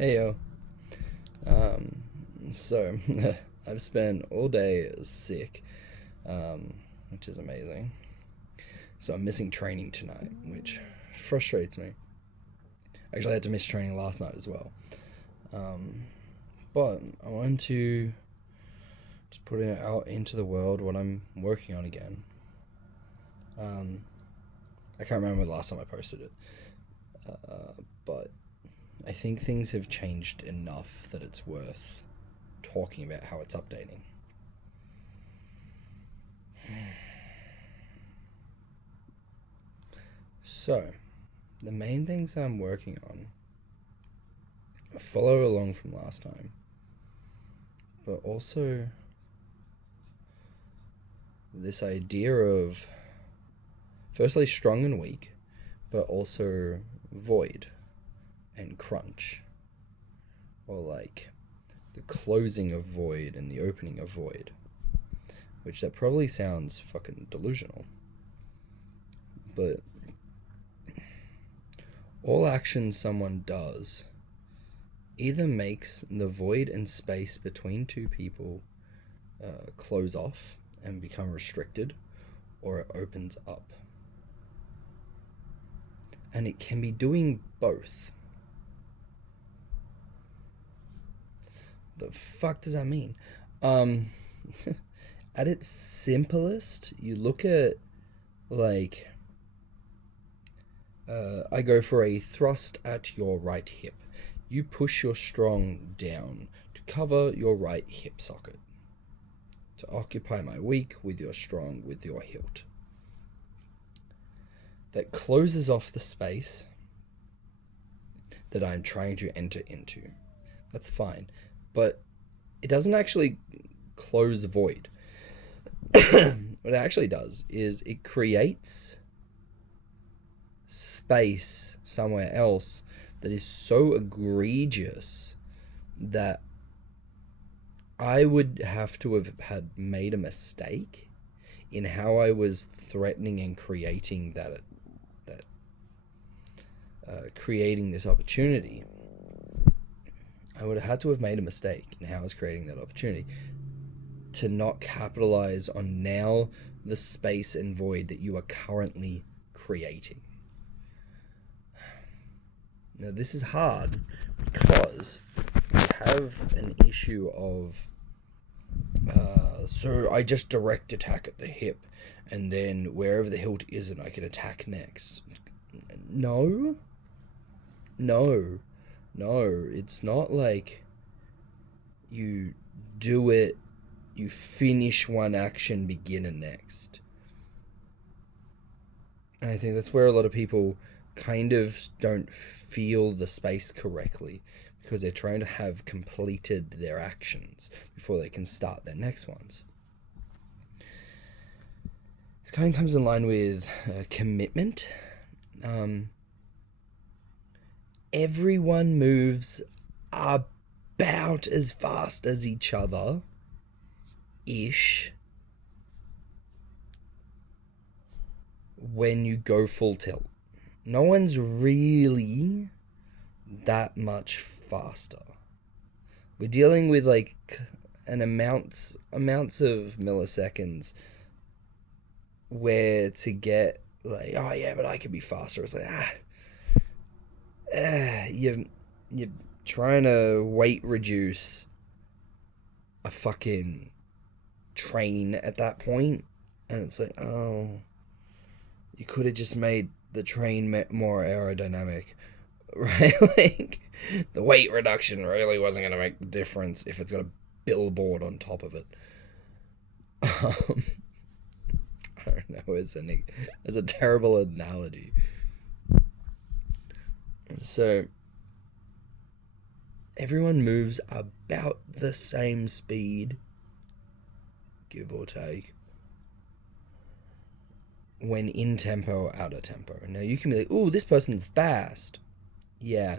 Hey yo. Um, so I've spent all day sick, um, which is amazing. So I'm missing training tonight, which frustrates me. Actually, I had to miss training last night as well. Um, but I wanted to just put it out into the world what I'm working on again. Um, I can't remember the last time I posted it, but I think things have changed enough that it's worth talking about how it's updating. So, the main things I'm working on follow along from last time, but also this idea of firstly strong and weak, but also void and crunch, or like the closing of void and the opening of void, which that probably sounds fucking delusional, but all action someone does either makes the void and space between two people close off and become restricted, or it opens up. And it can be doing both. The fuck does that mean? Um, at its simplest, you look at like I go for a thrust at your right hip. You push your strong down to cover your right hip socket, to occupy my weak with your strong with your hilt. That closes off the space that I'm trying to enter into. That's fine. But it doesn't actually close the void. What it actually does is it creates space somewhere else that is so egregious that I would have to have had made a mistake in how I was threatening and creating that creating this opportunity. I would have had to have made a mistake in how I was creating that opportunity to not capitalize on now the space and void that you are currently creating. Now, this is hard because we have an issue of so I just direct attack at the hip, and then wherever the hilt isn't, I can attack next. No, no, no. It's not like you do it, you finish one action, begin a next. And I think that's where a lot of people kind of don't feel the space correctly because they're trying to have completed their actions before they can start their next ones. This kind of comes in line with commitment. Um, Everyone moves about as fast as each other ish when you go full tilt. No one's really that much faster. We're dealing with like an amounts of milliseconds where to get like, oh yeah, but I could be faster. It's like you're trying to weight reduce a fucking train at that point, and it's like, oh, you could have just made the train more aerodynamic, right? Like the weight reduction really wasn't going to make the difference if it's got a billboard on top of it. I don't know. It's a terrible analogy. So everyone moves about the same speed, give or take, when in tempo or out of tempo. Now you can be like, "Oh, this person's fast." Yeah,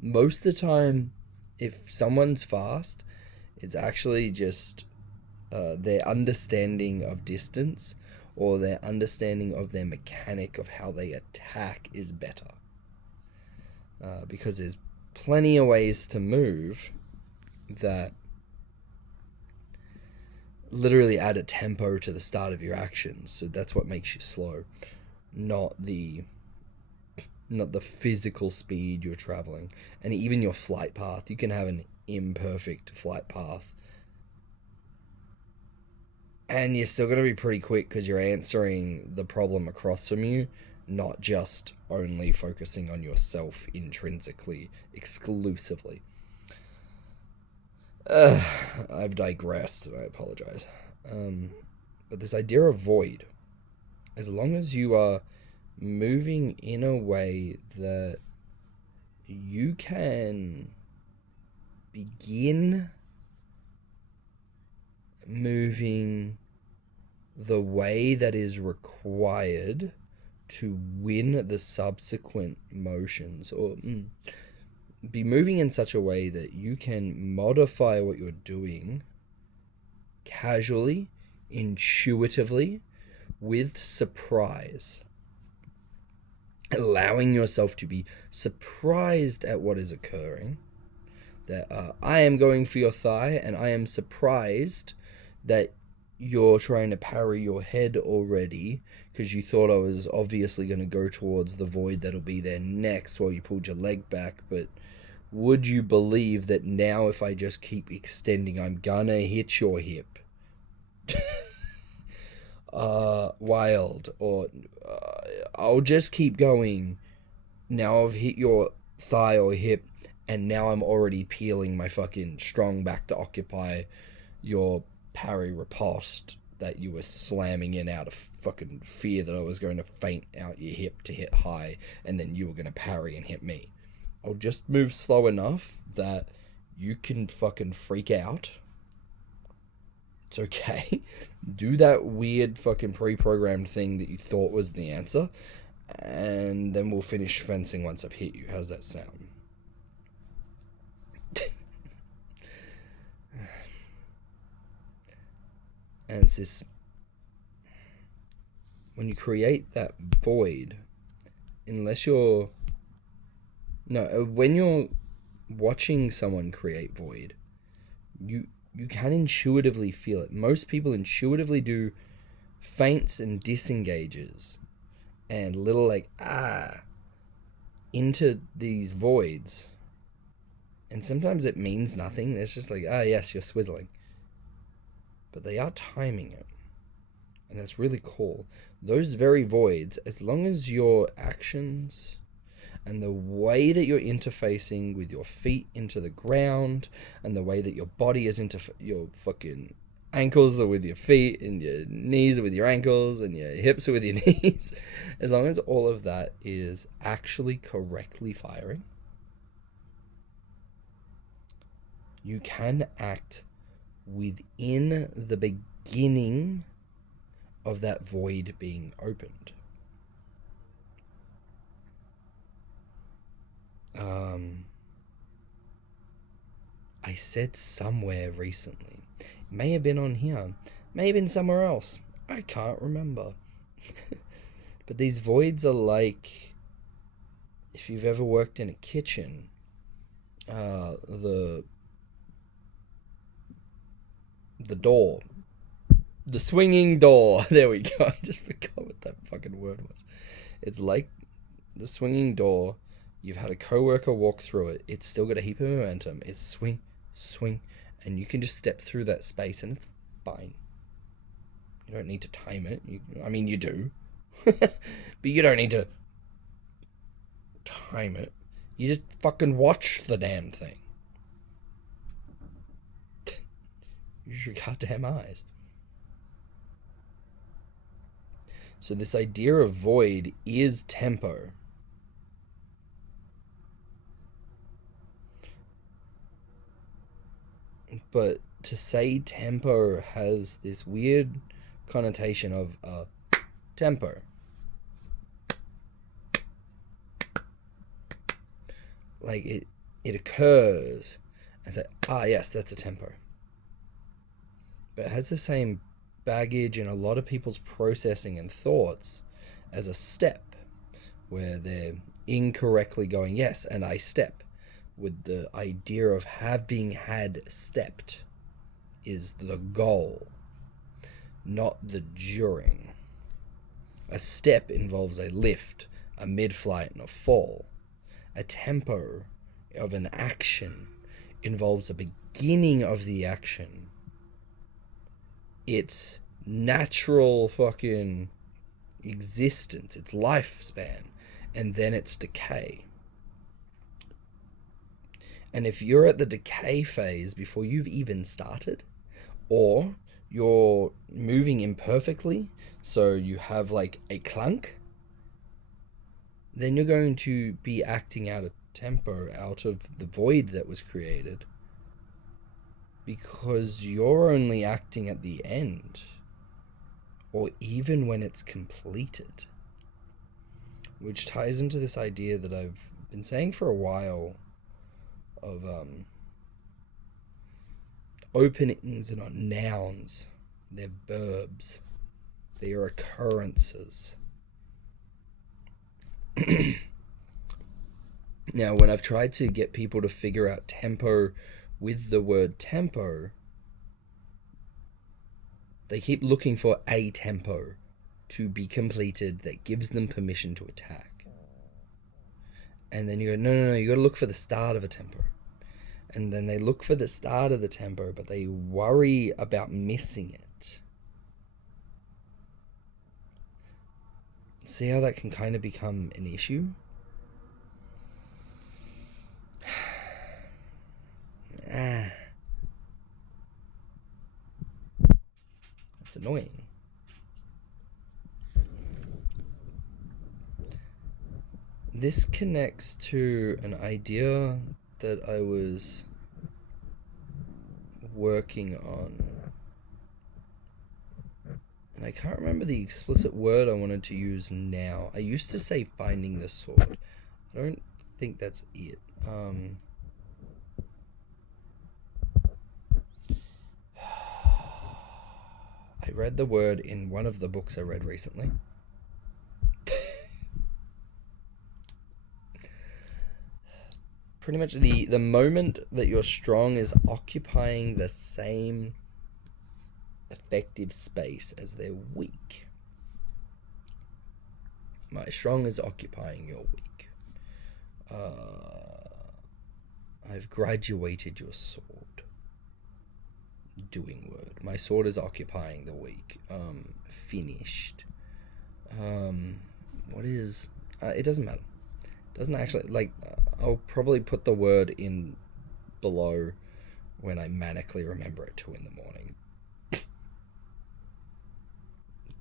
most of the time, if someone's fast, it's actually just their understanding of distance or their understanding of their mechanic of how they attack is better. Because there's plenty of ways to move that literally add a tempo to the start of your actions. So that's what makes you slow, not the physical speed you're traveling. And even your flight path, you can have an imperfect flight path and you're still going to be pretty quick because you're answering the problem across from you, not just only focusing on yourself intrinsically, exclusively. I've digressed, and I apologize. But this idea of void, as long as you are moving in a way that you can begin moving the way that is required to win the subsequent motions, or be moving in such a way that you can modify what you're doing casually, intuitively, with surprise, allowing yourself to be surprised at what is occurring. That I am going for your thigh, and I am surprised that you're trying to parry your head already because you thought I was obviously going to go towards the void that'll be there next while you pulled your leg back. But would you believe that now if I just keep extending, I'm gonna hit your hip? Wild. Or I'll just keep going. Now I've hit your thigh or hip, and now I'm already peeling my fucking strong back to occupy your parry riposte that you were slamming in out of fucking fear that I was going to feint out your hip to hit high, and then you were going to parry and hit me. I'll just move slow enough that you can fucking freak out. It's okay. Do that weird fucking pre-programmed thing that you thought was the answer, and then we'll finish fencing once I've hit you. How does that sound? And it's this, when you create that void, unless you're, no, when you're watching someone create void, you can intuitively feel it. Most people intuitively do feints and disengages and little like into these voids, and sometimes it means nothing. It's just like, yes, you're swizzling, but they are timing it, and that's really cool. Those very voids, as long as your actions and the way that you're interfacing with your feet into the ground, and the way that your body is into your fucking ankles are with your feet, and your knees are with your ankles, and your hips are with your knees, as long as all of that is actually correctly firing, you can act within the beginning of that void being opened. I said somewhere recently, it may have been on here, may have been somewhere else, I can't remember. But these voids are like, if you've ever worked in a kitchen, the door, the swinging door, there we go, I just forgot what that fucking word was. It's like the swinging door. You've had a coworker walk through it, it's still got a heap of momentum, it's swing, swing, and you can just step through that space and it's fine. You don't need to time it. You do. But you don't need to time it. You just fucking watch the damn thing. Use your goddamn eyes. So this idea of void is tempo. But to say tempo has this weird connotation of tempo. Like it occurs and say, yes, that's a tempo. But it has the same baggage in a lot of people's processing and thoughts as a step, where they're incorrectly going, yes, and I step. with the idea of having had stepped is the goal, not the during. A step involves a lift, a mid-flight, and a fall. A tempo of an action involves a beginning of the action, its natural fucking existence, its lifespan, and then its decay. And if you're at the decay phase before you've even started, or you're moving imperfectly, so you have like a clunk, then you're going to be acting out of tempo, out of the void that was created, because you're only acting at the end, or even when it's completed. Which ties into this idea that I've been saying for a while of openings are not nouns, they're verbs, they are occurrences. Now, when I've tried to get people to figure out tempo with the word tempo, they keep looking for a tempo to be completed that gives them permission to attack. And then you go, no, you got to look for the start of a tempo. And then they look for the start of the tempo, but they worry about missing it. See how that can kind of become an issue? That's annoying. This connects to an idea that I was working on. And I can't remember the explicit word I wanted to use now. I used to say finding the sword. I don't think that's it. I read the word in one of the books I read recently. Pretty much the moment that you're strong is occupying the same effective space as they're weak. My strong is occupying your weak. I've graduated your sword. Doing word. My sword is occupying the weak. Finished. What is... it doesn't matter. Doesn't actually, like, I'll probably put the word in below when I manically remember at 2 in the morning.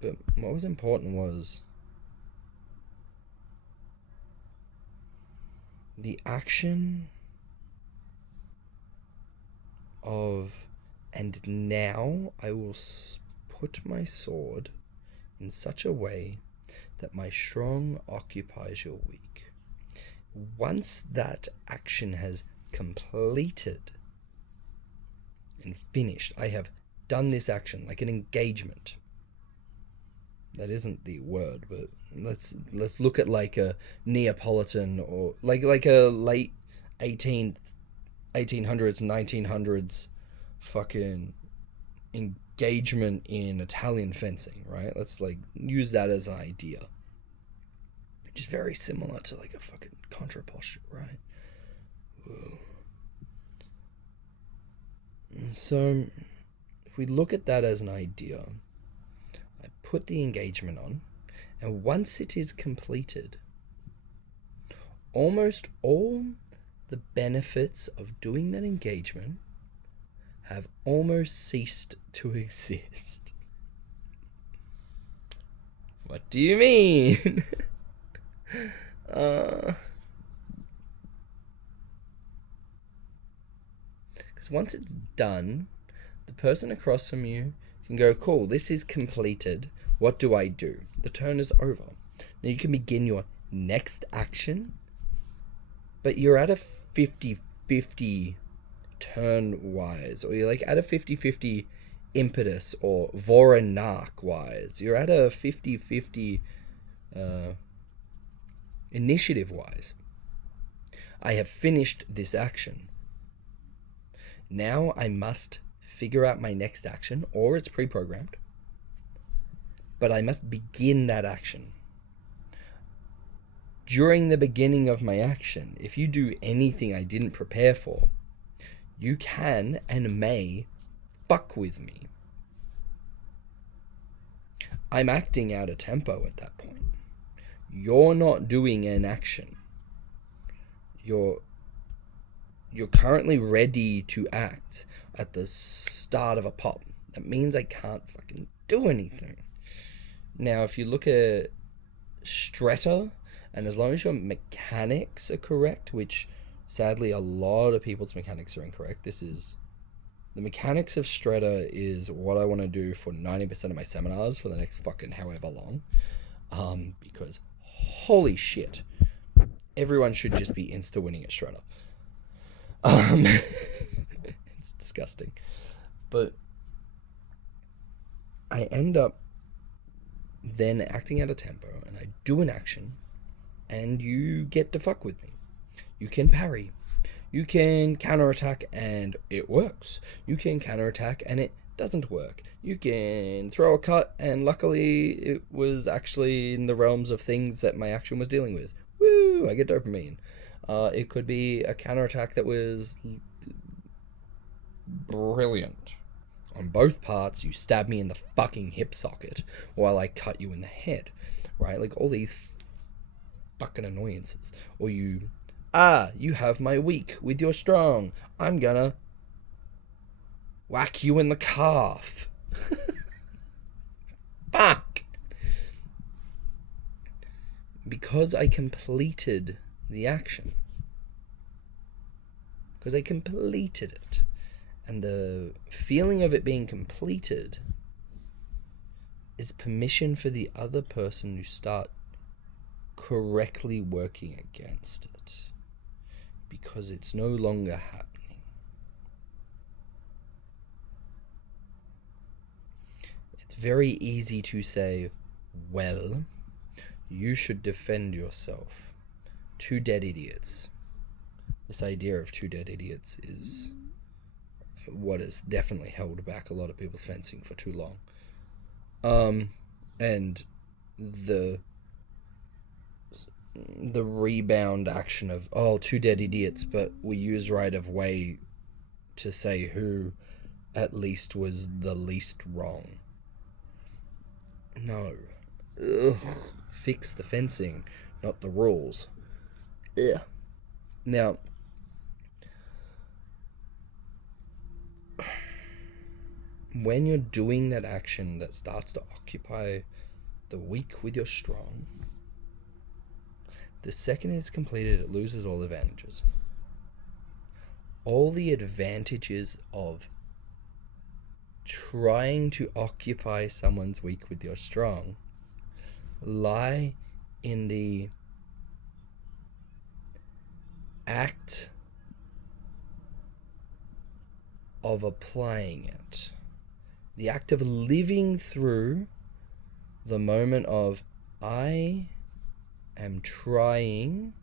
But what was important was the action of, and now I will put my sword in such a way that my strong occupies your weak. Once that action has completed and finished, I have done this action, like an engagement. That isn't the word, but let's look at like a Neapolitan or like a late 1800s, 1900s fucking engagement in Italian fencing, right? Let's like use that as an idea. Which is very similar to like a fucking contra posture, right? Whoa. So, if we look at that as an idea, I put the engagement on, and once it is completed, almost all the benefits of doing that engagement have almost ceased to exist. What do you mean? Because once it's done, the person across from you can go, cool, this is completed. What do I do? The turn is over. Now you can begin your next action, but you're at a 50-50 turn-wise, or you're like at a 50-50 impetus or Voronak-wise. You're at a 50-50 initiative-wise. I have finished this action. Now I must figure out my next action, or it's pre-programmed, but I must begin that action. During the beginning of my action, if you do anything I didn't prepare for, you can and may fuck with me. I'm acting out of tempo at that point. You're not doing an action. You're currently ready to act at the start of a pop. That means I can't fucking do anything. Now, if you look at Stretta, and as long as your mechanics are correct, which sadly a lot of people's mechanics are incorrect, the mechanics of Stretta is what I want to do for 90% of my seminars for the next fucking however long. Because holy shit, everyone should just be insta-winning at Stretta. It's disgusting. But I end up then acting out of tempo, and I do an action, and you get to fuck with me. You can parry. You can counterattack, and it works. You can counterattack, and it doesn't work. You can throw a cut, and luckily it was actually in the realms of things that my action was dealing with. Woo! I get dopamine. It could be a counterattack that was brilliant. On both parts, you stab me in the fucking hip socket while I cut you in the head, right? Like all these fucking annoyances. Or you have my weak with your strong. I'm gonna whack you in the calf. Fuck! Because I completed the action. Because I completed it. And the feeling of it being completed is permission for the other person to start correctly working against it. Because it's no longer happening. It's very easy to say, well, you should defend yourself. Two dead idiots. This idea of two dead idiots is what has definitely held back a lot of people's fencing for too long. And the rebound action of, two dead idiots, but we use right of way to say who at least was the least wrong. No. Ugh. Fix the fencing, not the rules. Ugh. Now, when you're doing that action that starts to occupy the weak with your strong, the second it's completed, it loses all advantages. All the advantages of trying to occupy someone's weak with your strong lie in the act of applying it. The act of living through the moment of, I am trying,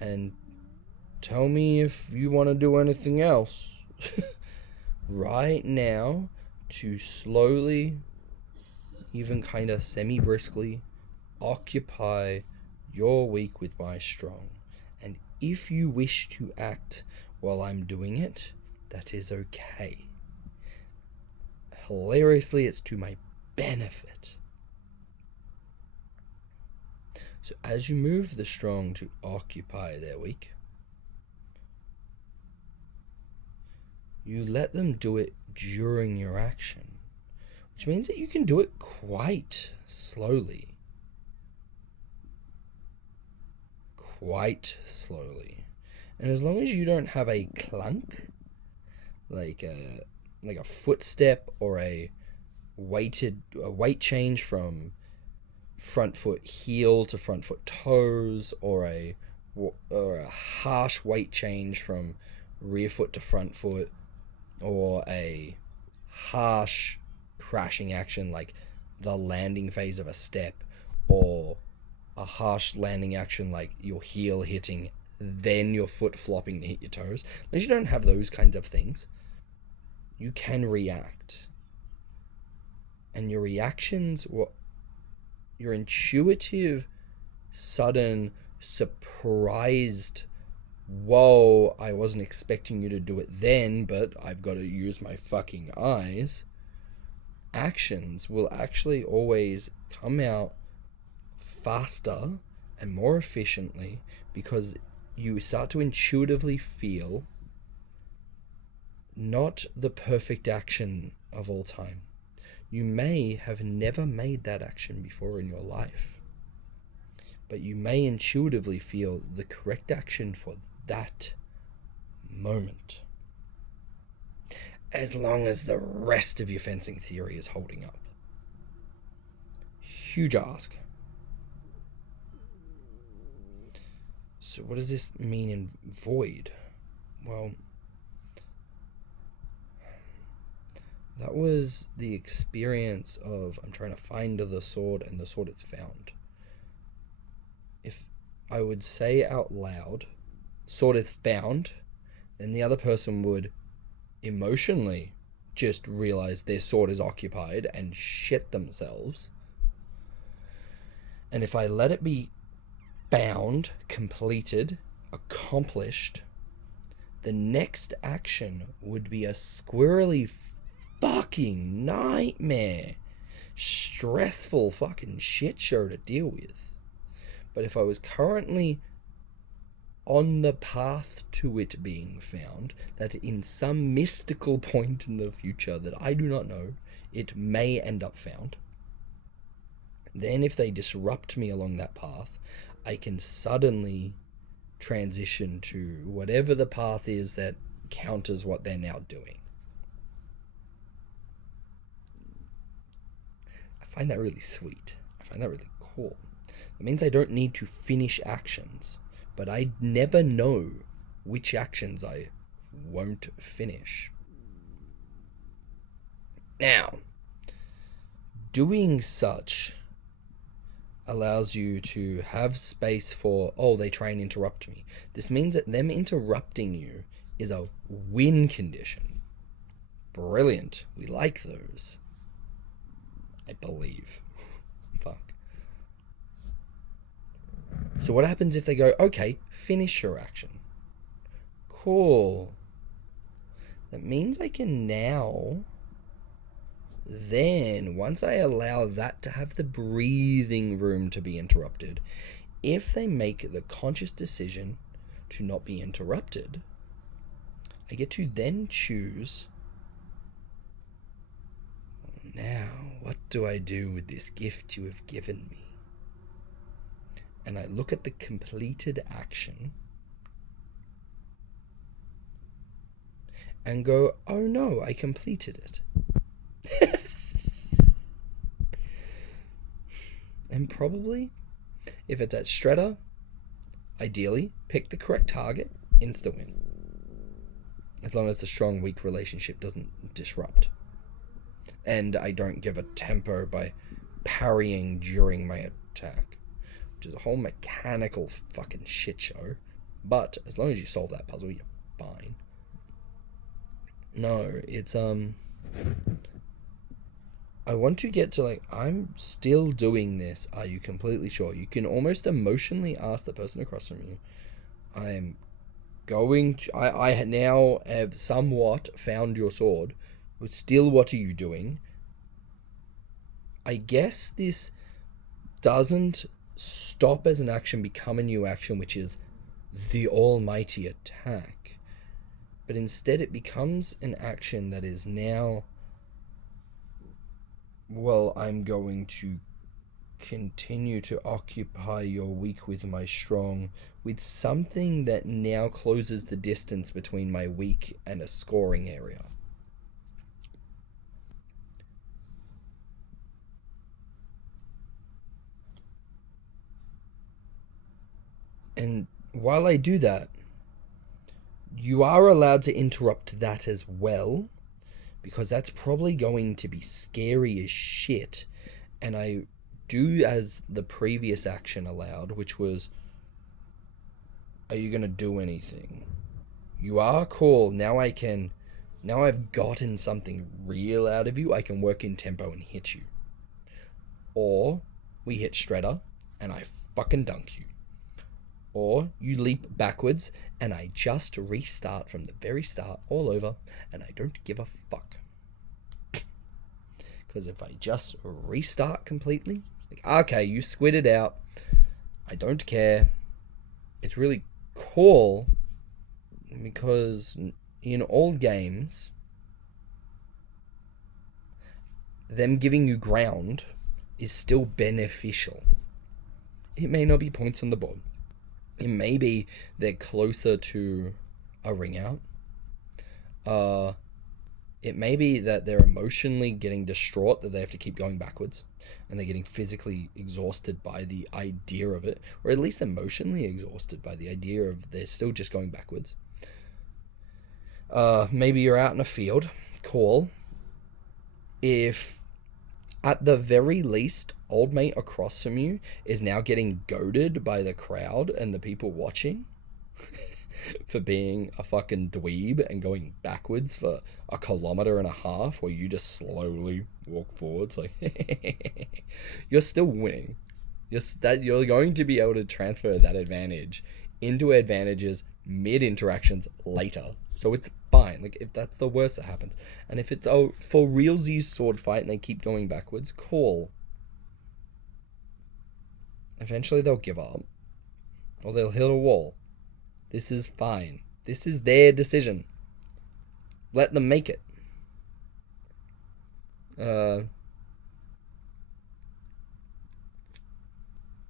and tell me if you want to do anything else right now, to slowly, even kind of semi-briskly, occupy your weak with my strong. And if you wish to act while I'm doing it, that is okay. Hilariously, it's to my benefit. So as you move the strong to occupy their weak, you let them do it during your action, which means that you can do it quite slowly. And as long as you don't have a clunk, like a footstep or a weight change from front foot heel to front foot toes, or a harsh weight change from rear foot to front foot, or a harsh crashing action like the landing phase of a step, or a harsh landing action like your heel hitting then your foot flopping to hit your toes. Unless you don't have those kinds of things, you can react. And your reactions, your intuitive, sudden, surprised, whoa, I wasn't expecting you to do it then, but I've got to use my fucking eyes, actions will actually always come out faster and more efficiently because you start to intuitively feel not the perfect action of all time. You may have never made that action before in your life, but you may intuitively feel the correct action for that moment. As long as the rest of your fencing theory is holding up. Huge ask. So what does this mean in void? Well, that was the experience of I'm trying to find the sword and the sword is found. If I would say out loud, sword is found, then the other person would emotionally just realize their sword is occupied and shit themselves. And if I let it be found, completed, accomplished, the next action would be a squirrely fucking nightmare. Stressful fucking shit show to deal with. But if I was currently on the path to it being found, that in some mystical point in the future that I do not know, it may end up found, then if they disrupt me along that path, I can suddenly transition to whatever the path is that counters what they're now doing. I find that really sweet. I find that really cool. It means I don't need to finish actions, but I never know which actions I won't finish. Now, doing such allows you to have space for, oh, they try and interrupt me. This means that them interrupting you is a win condition. Brilliant. We like those. I believe. Fuck. So what happens if they go, okay, finish your action? Cool. That means I can now, then, once I allow that to have the breathing room to be interrupted, if they make the conscious decision to not be interrupted, I get to then choose, now, what do I do with this gift you have given me? And I look at the completed action and go, oh no, I completed it. And probably, if it's at Shredder, ideally, pick the correct target, insta-win. As long as the strong-weak relationship doesn't disrupt. And I don't give a tempo by parrying during my attack, which is a whole mechanical fucking shit show. But as long as you solve that puzzle, you're fine. No, it's I want to get to I'm still doing this. Are you completely sure? You can almost emotionally ask the person across from you. I am going to. I now have somewhat found your sword. But still, what are you doing? I guess this doesn't stop as an action, become a new action, which is the almighty attack. But instead it becomes an action that is now, well, I'm going to continue to occupy your weak with my strong, with something that now closes the distance between my weak and a scoring area. And while I do that, you are allowed to interrupt that as well, because that's probably going to be scary as shit. And I do as the previous action allowed, which was Are you gonna do anything? You are cool. Now I've gotten something real out of you. I can work in tempo and hit you. Or we hit Shredder and I fucking dunk you. Or you leap backwards and I just restart from the very start all over and I don't give a fuck. Because if I just restart completely, like, okay, you squidded out, I don't care. It's really cool because in all games, them giving you ground is still beneficial. It may not be points on the board. It may be they're closer to a ring out. It may be that they're emotionally getting distraught that they have to keep going backwards and they're getting physically exhausted by the idea of it, or at least emotionally exhausted by the idea of they're still just going backwards. Maybe you're out in a field. Cool. If at the very least, old mate across from you is now getting goaded by the crowd and the people watching for being a fucking dweeb and going backwards for 1.5 kilometers where you just slowly walk forwards, like you're still winning. You're going to be able to transfer that advantage into advantages mid interactions later. So it's fine. Like, if that's the worst that happens. And if it's a for realsies sword fight and they keep going backwards, cool. Eventually they'll give up. Or they'll hit a wall. This is fine. This is their decision. Let them make it.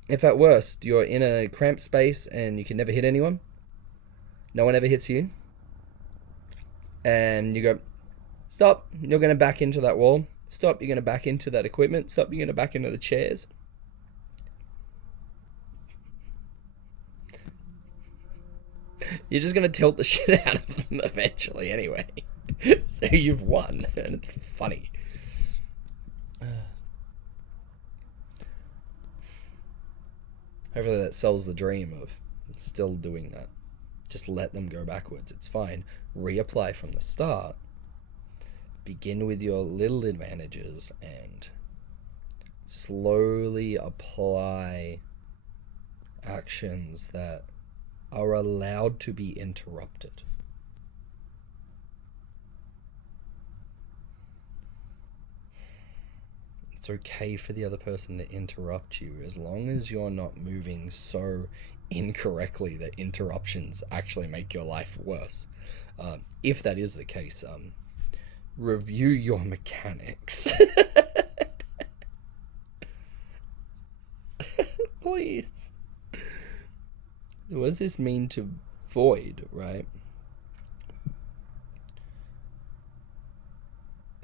If at worst you're in a cramped space and you can never hit anyone, no one ever hits you, and you go, stop, you're going to back into that wall. Stop, you're going to back into that equipment. Stop, you're going to back into the chairs. You're just going to tilt the shit out of them eventually anyway. So you've won, and it's funny. Hopefully that sells the dream of still doing that. Just let them go backwards. It's fine. Reapply from the start. Begin with your little advantages and slowly apply actions that are allowed to be interrupted. It's okay for the other person to interrupt you as long as you're not moving so incorrectly that interruptions actually make your life worse. If that is the case, review your mechanics. Please. What does this mean to void, right?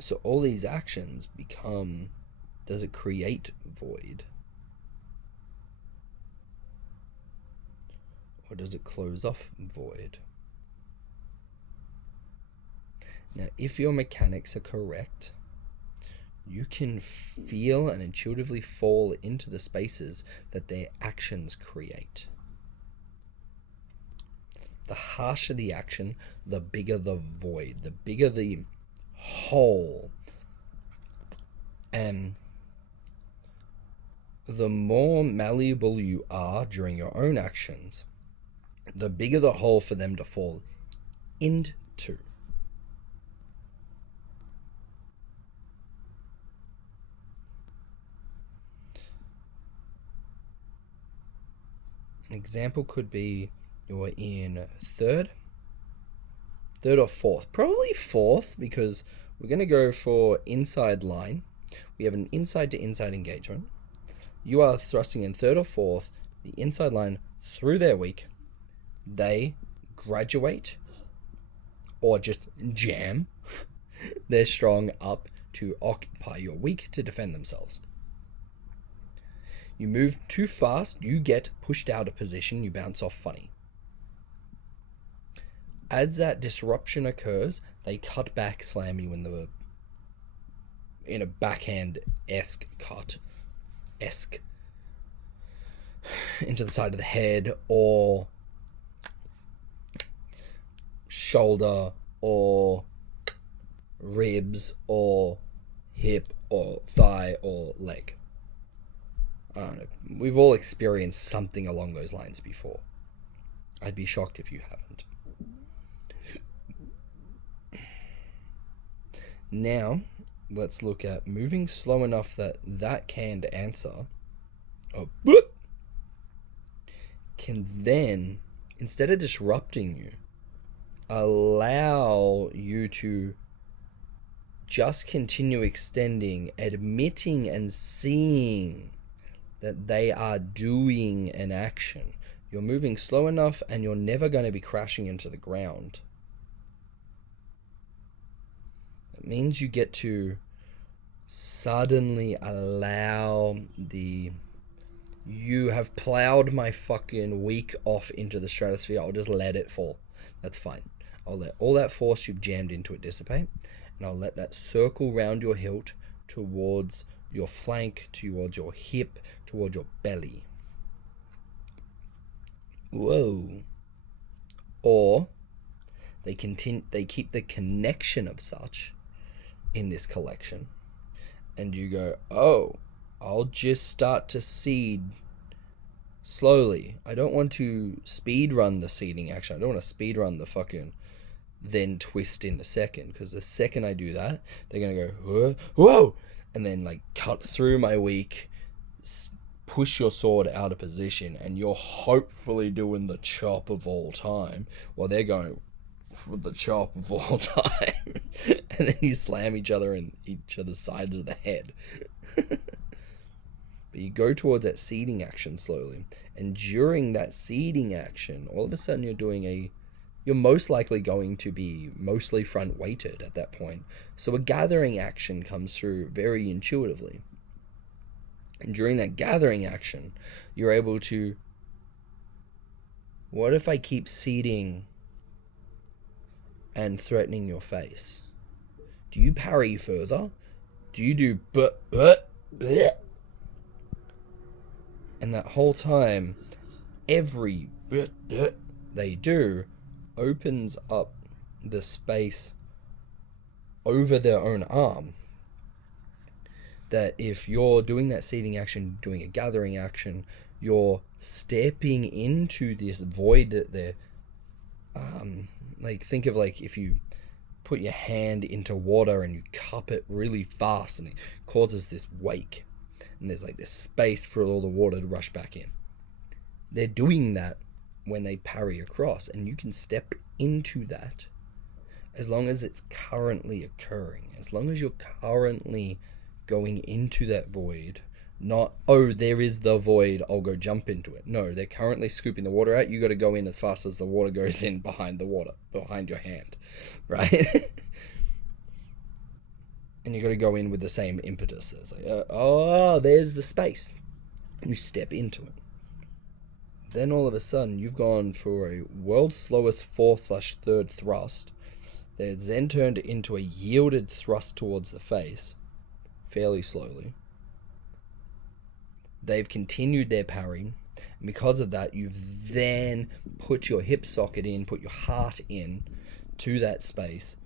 So all these actions become, does it create void? Or does it close off void? Now, if your mechanics are correct, you can feel and intuitively fall into the spaces that their actions create. The harsher the action, the bigger the void, the bigger the hole. And the more malleable you are during your own actions, the bigger the hole for them to fall into. An example could be you're in third or fourth. Probably fourth, because we're going to go for inside line. We have an inside to inside engagement. You are thrusting in third or fourth, the inside line through their weak. They graduate or just jam their strong up to occupy your weak to defend themselves. You move too fast, you get pushed out of position, you bounce off funny. As that disruption occurs, they cut back, slam you in a backhand-esque cut. Into the side of the head, or shoulder or ribs or hip or thigh or leg. I don't know. We've all experienced something along those lines before. I'd be shocked if you haven't. Now, let's look at moving slow enough that that canned answer can then, instead of disrupting you, allow you to just continue extending, admitting and seeing that they are doing an action. You're moving slow enough and you're never going to be crashing into the ground. It means you get to suddenly allow you have plowed my fucking week off into the stratosphere. I'll just let it fall. That's fine. I'll let all that force you've jammed into it dissipate, and I'll let that circle round your hilt towards your flank, towards your hip, towards your belly. Whoa. Or they keep the connection of such in this collection, and you go, oh, I'll just start to seed slowly. I don't want to speed run the seeding action. I don't want to speed run the fucking then twist in a second, because the second I do that, they're gonna go whoa, and then like cut through my weak, push your sword out of position, and you're hopefully doing the chop of all time while they're going for the chop of all time. And then you slam each other in each other's sides of the head. But you go towards that seeding action slowly, and during that seeding action, all of a sudden you're most likely going to be mostly front weighted at that point. So a gathering action comes through very intuitively. And during that gathering action, you're able to, what if I keep seeding and threatening your face? Do you parry further? Do you do and that whole time, every they do opens up the space over their own arm, that if you're doing that seeding action, doing a gathering action, you're stepping into this void that they're like, think of like if you put your hand into water and you cup it really fast and it causes this wake, and there's like this space for all the water to rush back in. They're doing that when they parry across, and you can step into that as long as it's currently occurring, as long as you're currently going into that void. Not, oh, there is the void, I'll go jump into it. No, they're currently scooping the water out. You got to go in as fast as the water goes in behind the water, behind your hand, right? And you got to go in with the same impetus. It's like, oh, there's the space. You step into it. Then all of a sudden, you've gone for a world's slowest 4/3 thrust. They're then turned into a yielded thrust towards the face, fairly slowly. They've continued their parry, and because of that, you've then put your hip socket in, put your heart in to that space,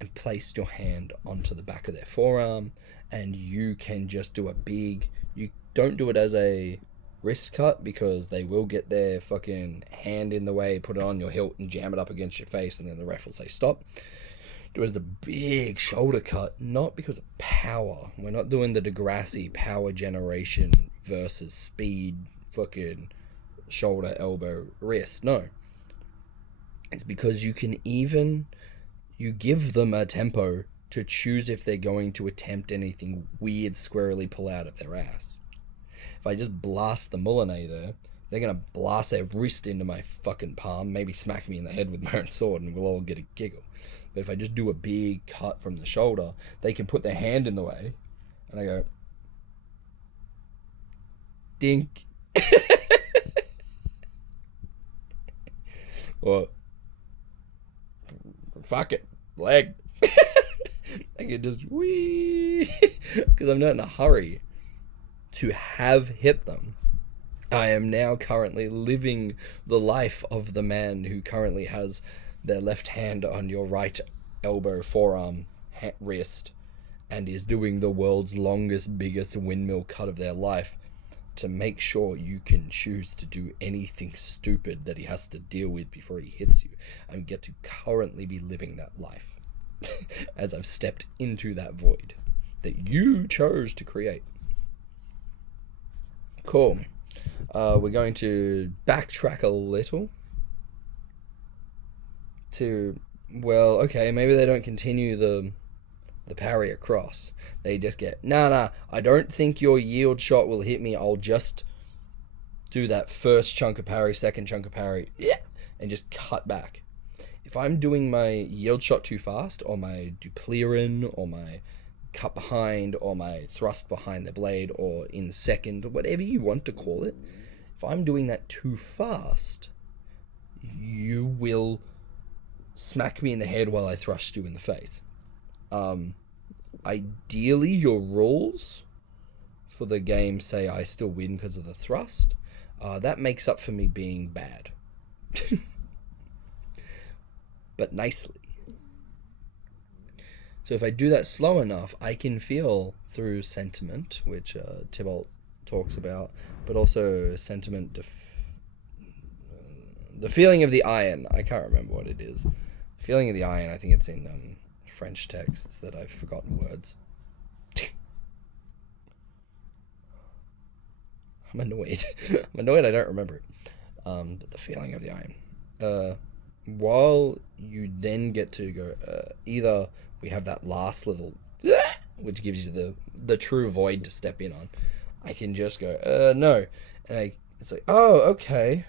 and placed your hand onto the back of their forearm, and you can just do a big, you don't do it as a wrist cut, because they will get their fucking hand in the way, put it on your hilt and jam it up against your face, and then the ref will say stop. Do it as a big shoulder cut, not because of power. We're not doing the Degrassi power generation versus speed fucking shoulder, elbow, wrist. No. It's because you give them a tempo to choose if they're going to attempt anything weird, squarely pull out of their ass. If I just blast the Moulinet there, they're going to blast their wrist into my fucking palm, maybe smack me in the head with my own sword, and we'll all get a giggle. But if I just do a big cut from the shoulder, they can put their hand in the way, and I go, dink. Or, fuck it, leg. I can just wee, because I'm not in a hurry to have hit them. I am now currently living the life of the man who currently has their left hand on your right elbow, forearm, wrist, and is doing the world's longest, biggest windmill cut of their life to make sure you can choose to do anything stupid that he has to deal with before he hits you, and get to currently be living that life as I've stepped into that void that you chose to create. Cool. We're going to backtrack a little to, well, okay, maybe they don't continue the parry across. They just get, nah, I don't think your yield shot will hit me. I'll just do that first chunk of parry, second chunk of parry, yeah, and just cut back. If I'm doing my yield shot too fast, or my duplirin, or my cut behind, or my thrust behind the blade, or in second, whatever you want to call it, if I'm doing that too fast, you will smack me in the head while I thrust you in the face. Ideally, your rules for the game say I still win because of the thrust. That makes up for me being bad. But nicely. So if I do that slow enough, I can feel through sentiment, which Tybalt talks about, but also sentiment, the feeling of the iron. I can't remember what it is. Feeling of the iron, I think it's in French texts that I've forgotten words. I'm annoyed. I don't remember it. But the feeling of the iron. While you then get to go, either we have that last little, which gives you the true void to step in on. I can just go, no. And it's like, oh, okay.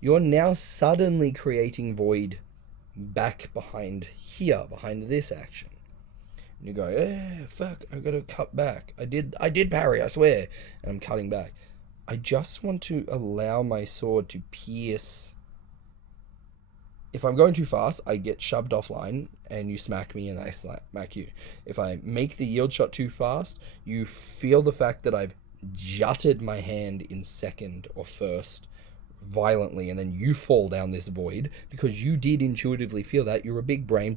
You're now suddenly creating void back behind here, behind this action. And you go, fuck, I gotta cut back. I did parry, I swear. And I'm cutting back. I just want to allow my sword to pierce. If I'm going too fast, I get shoved offline, and you smack me, and I smack you. If I make the yield shot too fast, you feel the fact that I've jutted my hand in second or first violently, and then you fall down this void because you did intuitively feel that. You're a big brain.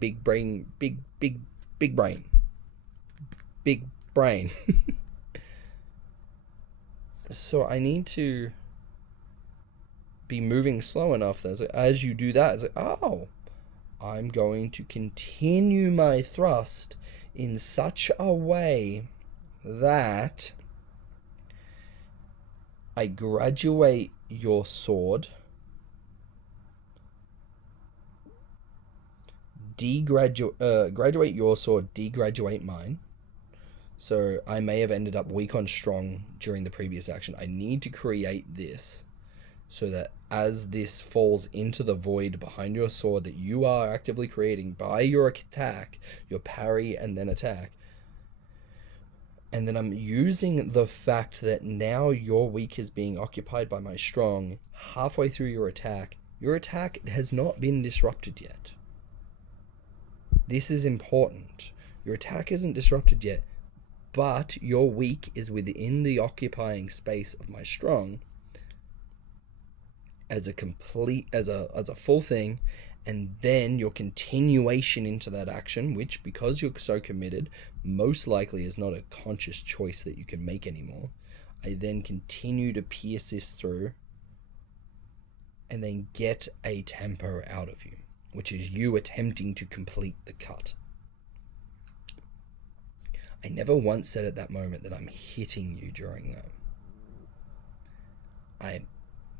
So I need to be moving slow enough that as you do that, it's like, oh, I'm going to continue my thrust in such a way that I graduate your sword, graduate your sword, degraduate mine. So I may have ended up weak on strong during the previous action. I need to create this so that as this falls into the void behind your sword that you are actively creating by your attack, your parry and then attack, and then I'm using the fact that now your weak is being occupied by my strong halfway through your attack has not been disrupted yet. This is important. Your attack isn't disrupted yet, but your weak is within the occupying space of my strong as a full thing, and then your continuation into that action, which, because you're so committed, most likely is not a conscious choice that you can make anymore. I then continue to pierce this through and then get a tempo out of you, which is you attempting to complete the cut. I never once said at that moment that I'm hitting you during that. I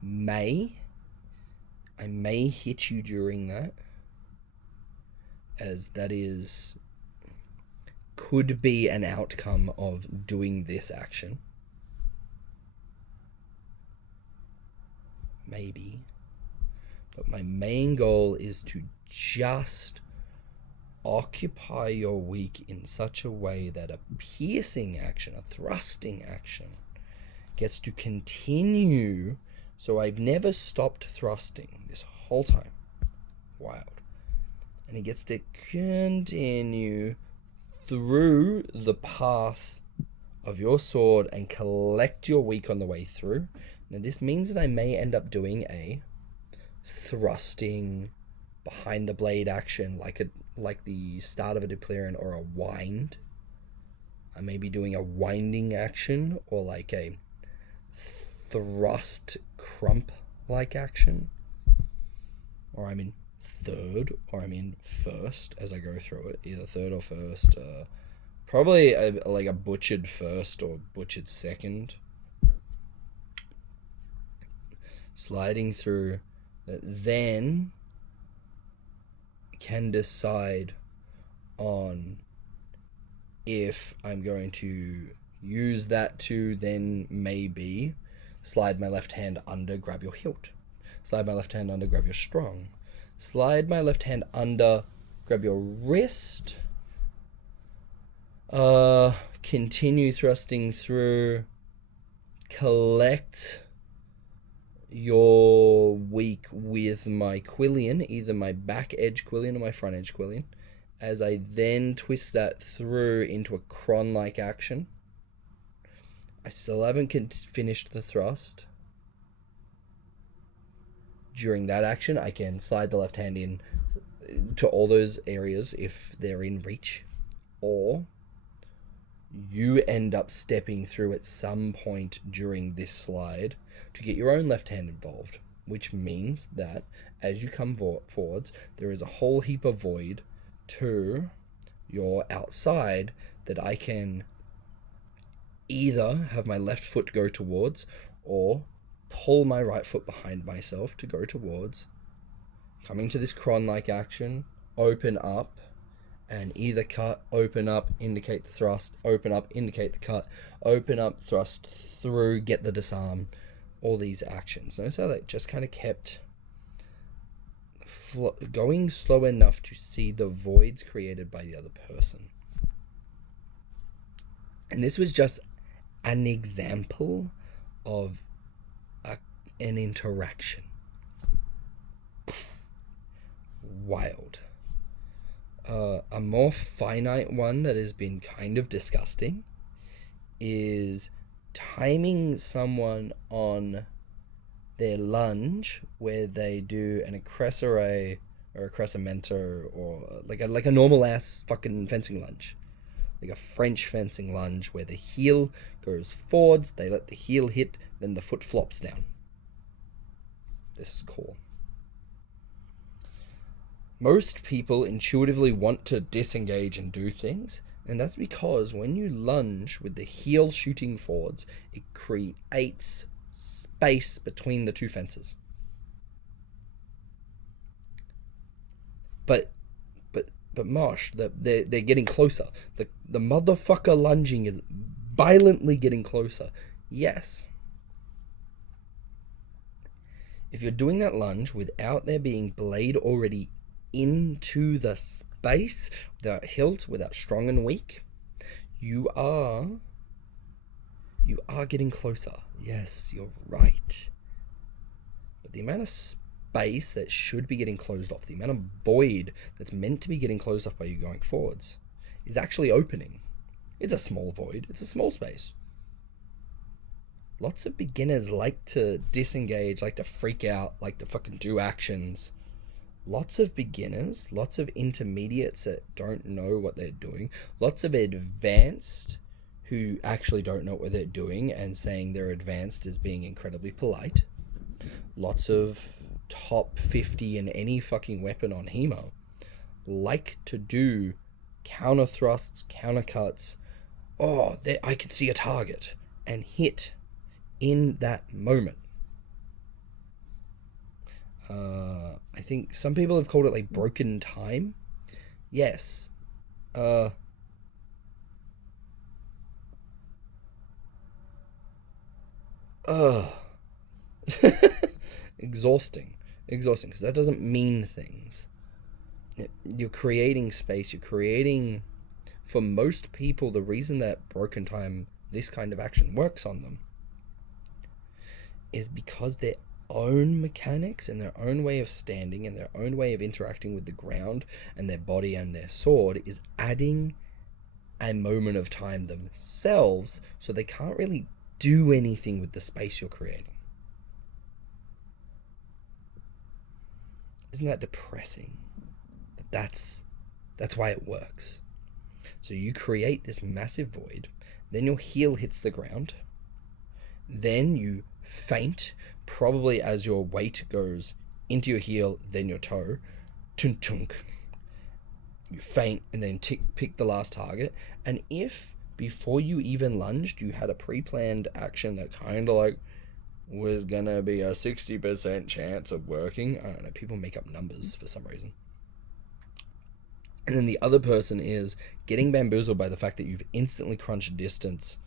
may hit you during that, as that could be an outcome of doing this action. Maybe. But my main goal is to just occupy your weak in such a way that a piercing action, a thrusting action, gets to continue. So I've never stopped thrusting this whole time. Wild. And it gets to continue through the path of your sword and collect your weak on the way through. Now this means that I may end up doing a thrusting behind the blade action, like the start of a Deplerin or a wind. I may be doing a winding action or like a thrust crump like action, or I'm in third or I'm in first as I go through it, either third or first. Probably like a butchered first or butchered second. Sliding through, then can decide on if I'm going to use that to then maybe slide my left hand under, grab your hilt. Slide my left hand under, grab your strong. Slide my left hand under, grab your wrist. Continue thrusting through. Collect your weak with my quillion, either my back edge quillion or my front edge quillion, as I then twist that through into a cron-like action. I still haven't finished the thrust. During that action, I can slide the left hand in to all those areas if they're in reach, or you end up stepping through at some point during this slide to get your own left hand involved, which means that as you come forwards, there is a whole heap of void to your outside that I can either have my left foot go towards or pull my right foot behind myself to go towards, coming to this cron-like action, open up, and either cut, open up, indicate the thrust, open up, indicate the cut, open up, thrust through, get the disarm, all these actions. Notice how that just kind of kept going slow enough to see the voids created by the other person. And this was just an example of an interaction. Wild. A more finite one that has been kind of disgusting is timing someone on their lunge where they do an accessore or a crescimento or like a normal ass fucking fencing lunge, like a French fencing lunge where the heel goes forwards, they let the heel hit, then the foot flops down. This is cool. Most people intuitively want to disengage and do things, and that's because when you lunge with the heel shooting forwards, it creates space between the two fences. But Mosh, they're getting closer. The motherfucker lunging is violently getting closer. Yes. If you're doing that lunge without there being blade already into the space, without hilt, without strong and weak, you are getting closer. Yes, you're right. But the amount of space that should be getting closed off, the amount of void that's meant to be getting closed off by you going forwards, is actually opening. It's a small void. It's a small space. Lots of beginners like to disengage, like to freak out, like to fucking do actions. Lots of beginners, lots of intermediates that don't know what they're doing, lots of advanced who actually don't know what they're doing and saying they're advanced as being incredibly polite. Lots of top 50 in any fucking weapon on Hemo like to do counter thrusts, counter cuts. Oh, I can see a target and hit in that moment. I think some people have called it like broken time. Yes. Exhausting because that doesn't mean things. You're creating space, you're creating, for most people, the reason that broken time, this kind of action works on them, is because their own mechanics and their own way of standing and their own way of interacting with the ground and their body and their sword is adding a moment of time themselves, so they can't really do anything with the space you're creating. Isn't that depressing? That's why it works. So you create this massive void, then your heel hits the ground, then you feint, probably as your weight goes into your heel, then your toe, tunk tunk. You feint and then pick the last target. And if before you even lunged, you had a pre-planned action that kind of like was gonna be a 60% chance of working. I don't know, people make up numbers for some reason. And then the other person is getting bamboozled by the fact that you've instantly crunched distance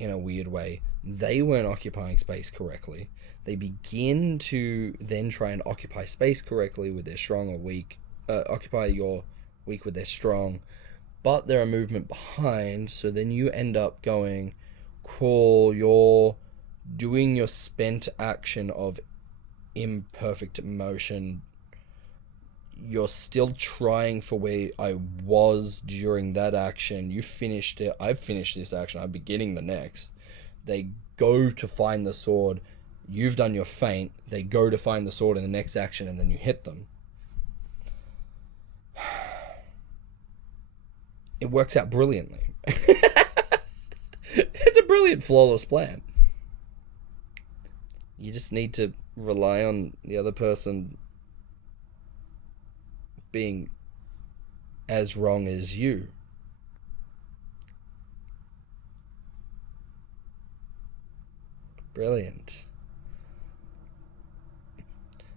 in a weird way. They weren't occupying space correctly. They begin to then try and occupy space correctly with their strong or weak. Occupy your weak with their strong, but they're a movement behind. So then you end up going, cool, you're doing your spent action of imperfect motion. You're still trying for where I was during that action. You finished it. I've finished this action. I'm beginning the next. They go to find the sword. You've done your feint. They go to find the sword in the next action, and then you hit them. It works out brilliantly. It's a brilliant, flawless plan. You just need to rely on the other person being as wrong as you. Brilliant.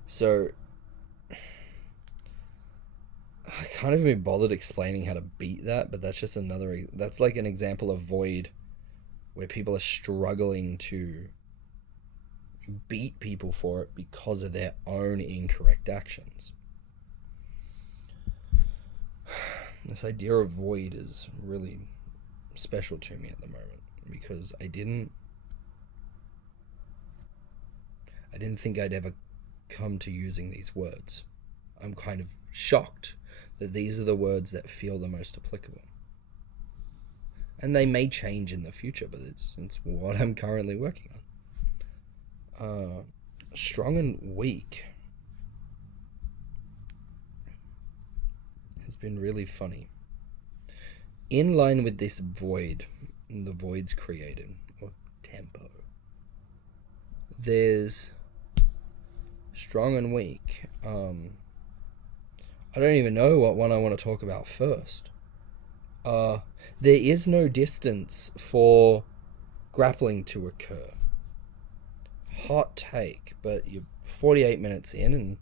So I can't even be bothered explaining how to beat that, but that's just that's like an example of void where people are struggling to beat people for it because of their own incorrect actions. This idea of void is really special to me at the moment because I didn't think I'd ever come to using these words. I'm kind of shocked that these are the words that feel the most applicable. And they may change in the future, but it's what I'm currently working on. Strong and weak has been really funny. In line with this void, the void's created, or tempo, there's strong and weak. I don't even know what one I want to talk about first. There is no distance for grappling to occur. Hot take, but you're 48 minutes in and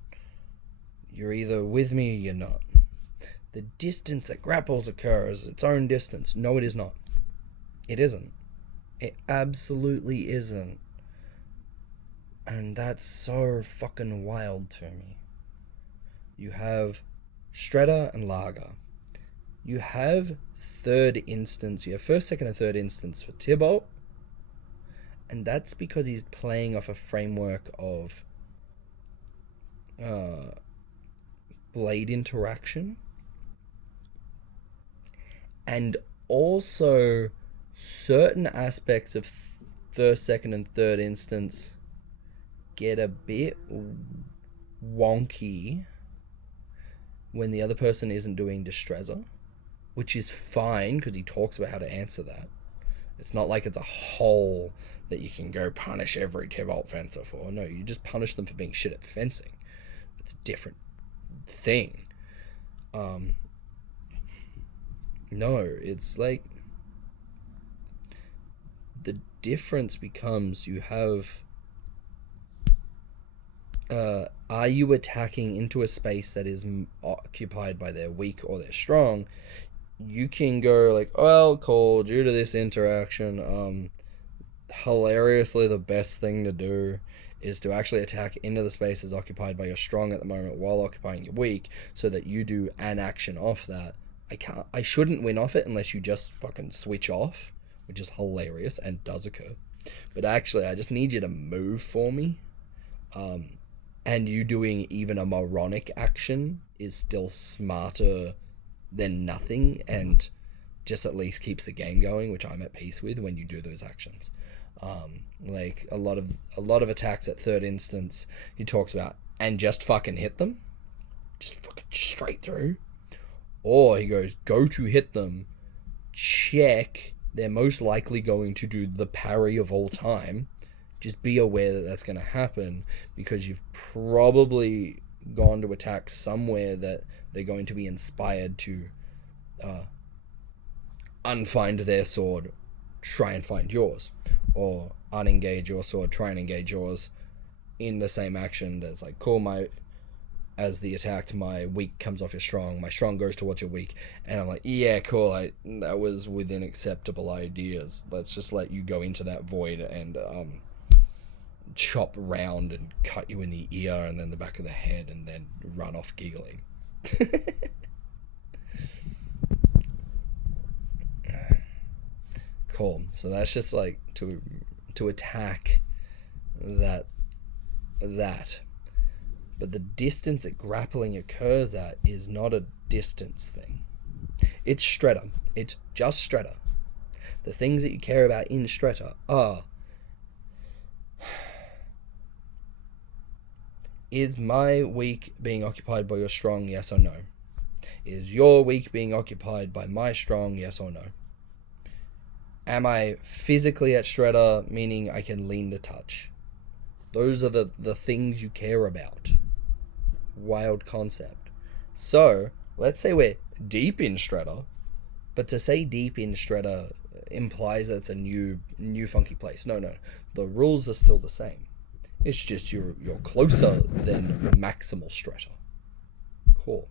you're either with me or you're not. The distance that grapples occur is its own distance. No, it is not. It isn't. It absolutely isn't. And that's so fucking wild to me. You have Shredder and Lager. You have third instance. You have first, second, and third instance for Tybalt. And that's because he's playing off a framework of blade interaction. And also certain aspects of first, second, and third instance get a bit wonky when the other person isn't doing Distrezor, which is fine because he talks about how to answer that. It's not like it's a hole that you can go punish every Tybalt fencer for. No, you just punish them for being shit at fencing. It's a different thing. No, it's like the difference becomes you have are you attacking into a space that is occupied by their weak or their strong? You can go like, well, cool, due to this interaction, hilariously the best thing to do is to actually attack into the spaces occupied by your strong at the moment while occupying your weak, so that you do an action off that. I shouldn't win off it unless you just fucking switch off, which is hilarious and does occur. But actually, I just need you to move for me. And you doing even a moronic action is still smarter than nothing, and just at least keeps the game going, which I'm at peace with when you do those actions. Like a lot of attacks at third instance, he talks about and just fucking hit them. just fucking straight through. Or he goes, go to hit them, check, they're most likely going to do the parry of all time. Just be aware that that's going to happen, because you've probably gone to attack somewhere that they're going to be inspired to unfind their sword, try and find yours, or unengage your sword, try and engage yours in the same action. That's like, cool, as the attack, my weak comes off your strong, my strong goes towards your weak, and I'm like, yeah, cool, that was within acceptable ideas. Let's just let you go into that void and chop round and cut you in the ear and then the back of the head and then run off giggling. Cool. So that's just like to attack that. But the distance that grappling occurs at is not a distance thing. It's Stretta. It's just Stretta. The things that you care about in Stretta are: is my weak being occupied by your strong, yes or no? Is your weak being occupied by my strong, yes or no? Am I physically at Stretta, meaning I can lean to touch? Those are the things you care about. Wild concept. So, let's say we're deep in Stretta, but to say deep in Stretta implies that it's a new funky place. No. The rules are still the same. It's just you're closer than maximal Stretta. Cool.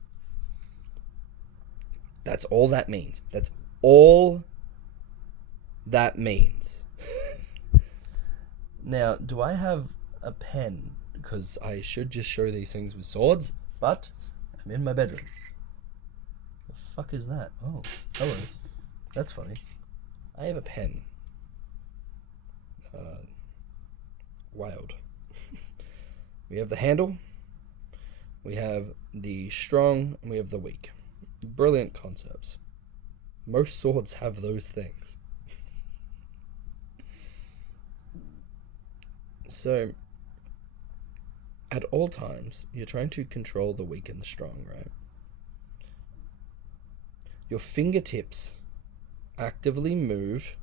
That's all that means. That's all that means. Now, do I have a pen? Because I should just show these things with swords, but I'm in my bedroom. The fuck is that? Oh, hello. That's funny. I have a pen. Wild. We have the handle, we have the strong, and we have the weak. Brilliant concepts. Most swords have those things. So, at all times, you're trying to control the weak and the strong, right? Your fingertips actively move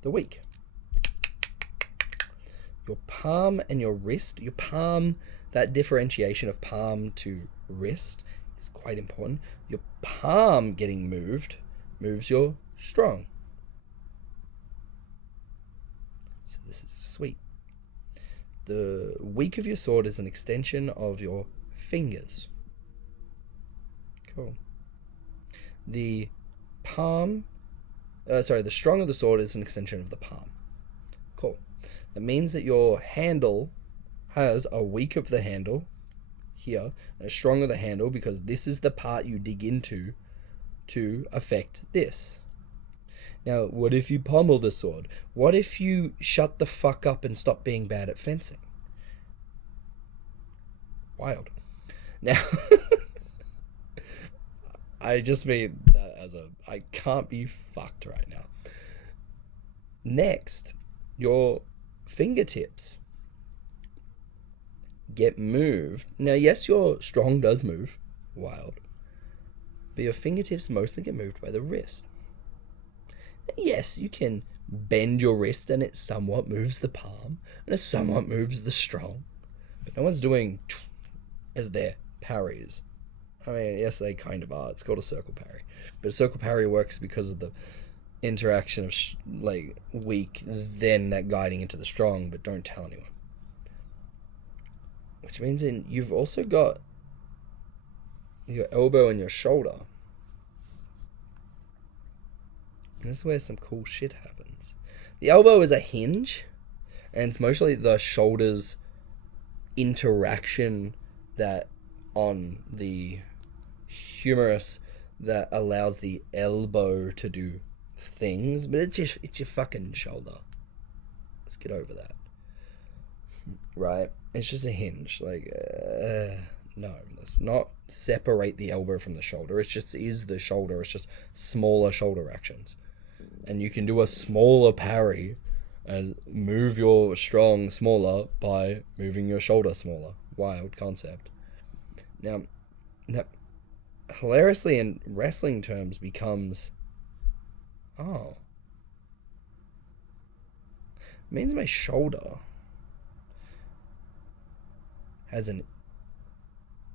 the weak. Your palm and your wrist, your palm, that differentiation of palm to wrist is quite important. Your palm getting moved moves your strong. So this is sweet. The weak of your sword is an extension of your fingers. Cool. The strong of the sword is an extension of the palm. Cool. That means that your handle has a weak of the handle here, and a strong of the handle, because this is the part you dig into to affect this. Now, what if you pommel the sword? What if you shut the fuck up and stop being bad at fencing? Wild. Now, I just mean that as I can't be fucked right now. Next, your fingertips get moved. Now, yes, your strong does move. Wild. But your fingertips mostly get moved by the wrist. Yes, you can bend your wrist and it somewhat moves the palm, and it somewhat moves the strong. But no one's doing as their parries. I mean, yes, they kind of are. It's called a circle parry. But a circle parry works because of the interaction of weak, then that guiding into the strong, but don't tell anyone. Which means you've also got your elbow and your shoulder. And this is where some cool shit happens. The elbow is a hinge, and it's mostly the shoulder's interaction that on the humerus that allows the elbow to do things, but it's your fucking shoulder. Let's get over that. Right? It's just a hinge. No, let's not separate the elbow from the shoulder. It just is the shoulder. It's just smaller shoulder actions. And you can do a smaller parry and move your strong smaller by moving your shoulder smaller. Wild concept. Now, that hilariously in wrestling terms becomes, oh, it means my shoulder has an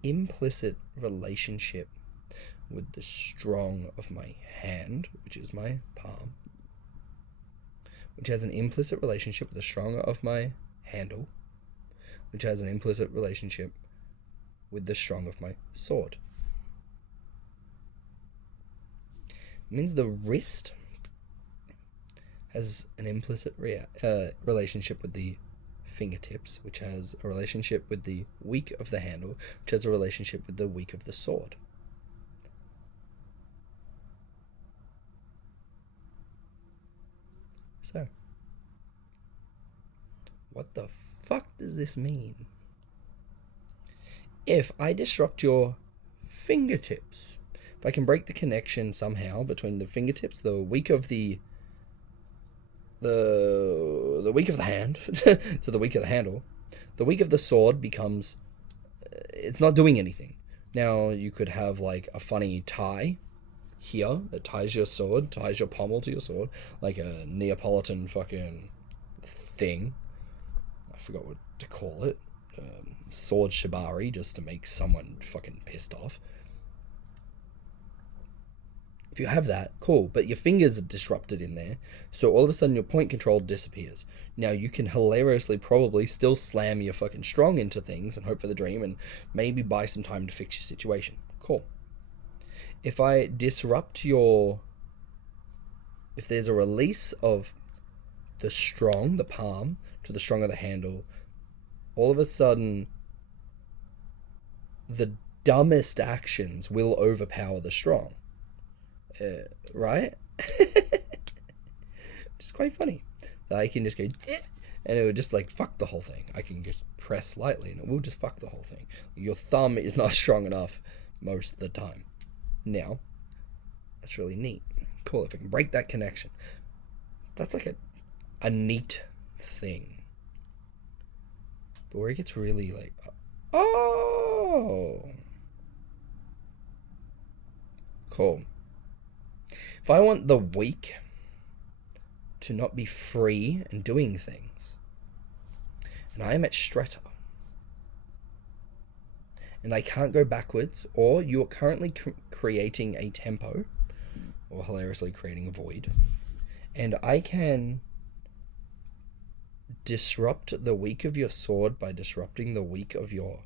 implicit relationship with the strong of my hand, which is my palm, which has an implicit relationship with the strong of my handle, which has an implicit relationship with the strong of my sword. It means the wrist has an implicit relationship with the fingertips, which has a relationship with the weak of the handle, which has a relationship with the weak of the sword. So, what the fuck does this mean? If I disrupt your fingertips, if I can break the connection somehow between the fingertips, the weak of the weak of the hand to the weak of the handle, the weak of the sword becomes, it's not doing anything. Now you could have like a funny tie here that ties your sword, ties your pommel to your sword, like a Neapolitan fucking thing. I forgot what to call it. Sword shibari, just to make someone fucking pissed off. If you have that, cool, but your fingers are disrupted in there, so all of a sudden your point control disappears. Now you can hilariously probably still slam your fucking strong into things and hope for the dream and maybe buy some time to fix your situation. Cool. If I disrupt your... If there's a release of the strong, the palm, to the strong of the handle, all of a sudden the dumbest actions will overpower the strong. Right? It's quite funny. I can just go, and it would just like fuck the whole thing. I can just press slightly and it will just fuck the whole thing. Your thumb is not strong enough most of the time. Now, that's really neat. Cool, if I can break that connection. That's like a neat thing. But where it gets really like, oh, cool. If I want the weak to not be free and doing things, and I am at Stretta, and I can't go backwards, or you're currently creating a tempo, or hilariously creating a void, and I can disrupt the weak of your sword by disrupting the weak of your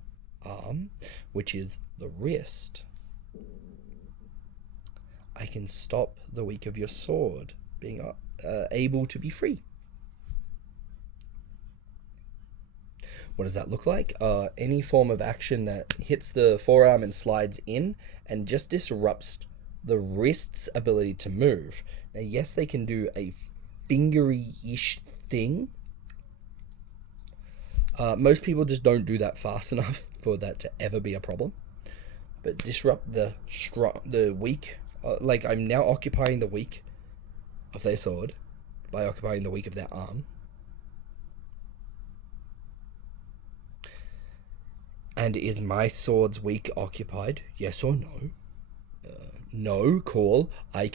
arm, which is the wrist. I can stop the weak of your sword being able to be free. What does that look like? Any form of action that hits the forearm and slides in and just disrupts the wrist's ability to move. Now, yes, they can do a fingery-ish thing. Most people just don't do that fast enough for that to ever be a problem. But disrupt the weak. Like, I'm now occupying the weak of their sword by occupying the weak of their arm. And is my sword's weak occupied? Yes or no? No, cool. I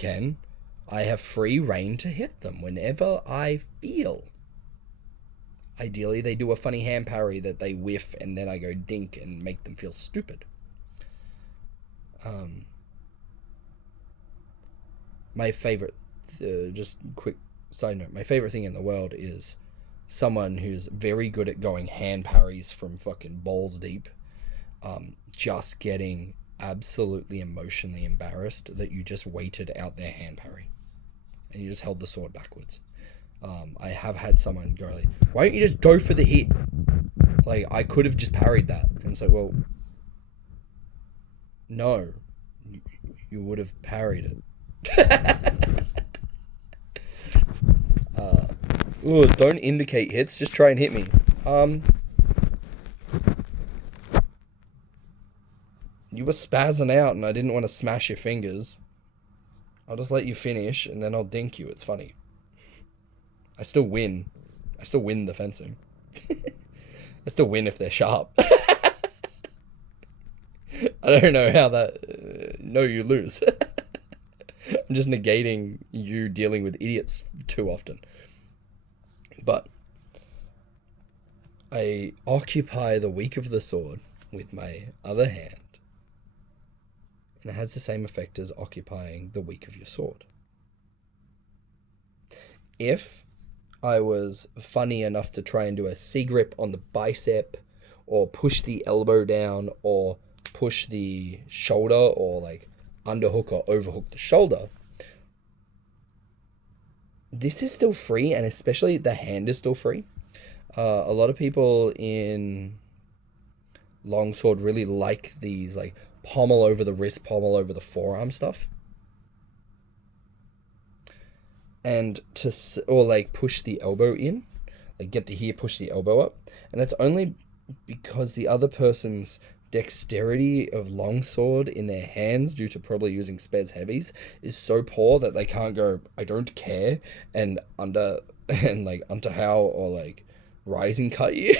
have free reign to hit them whenever I feel. Ideally, they do a funny hand parry that they whiff and then I go dink and make them feel stupid. My favorite, just quick side note, my favorite thing in the world is someone who's very good at going hand parries from fucking balls deep, just getting absolutely emotionally embarrassed that you just waited out their hand parry and you just held the sword backwards. I have had someone go like, why don't you just go for the hit? Like, I could have just parried that. And so, well, no, you would have parried it. Don't indicate hits, just try and hit me. You were spazzing out and I didn't want to smash your fingers. I'll just let you finish and then I'll dink you. It's funny. I still win. I still win the fencing. I still win if they're sharp. I don't know how that. No, you lose. I'm just negating you dealing with idiots too often. But I occupy the weak of the sword with my other hand, and it has the same effect as occupying the weak of your sword. If I was funny enough to try and do a C grip on the bicep, or push the elbow down, or push the shoulder, or like underhook or overhook the shoulder, this is still free, and especially the hand is still free. A lot of people in longsword really like these like pommel over the wrist, pommel over the forearm stuff, and to or like push the elbow in, like get to here, push the elbow up, and that's only because the other person's dexterity of longsword in their hands, due to probably using spez heavies, is so poor that they can't go I don't care and under and like how or like rising cut you.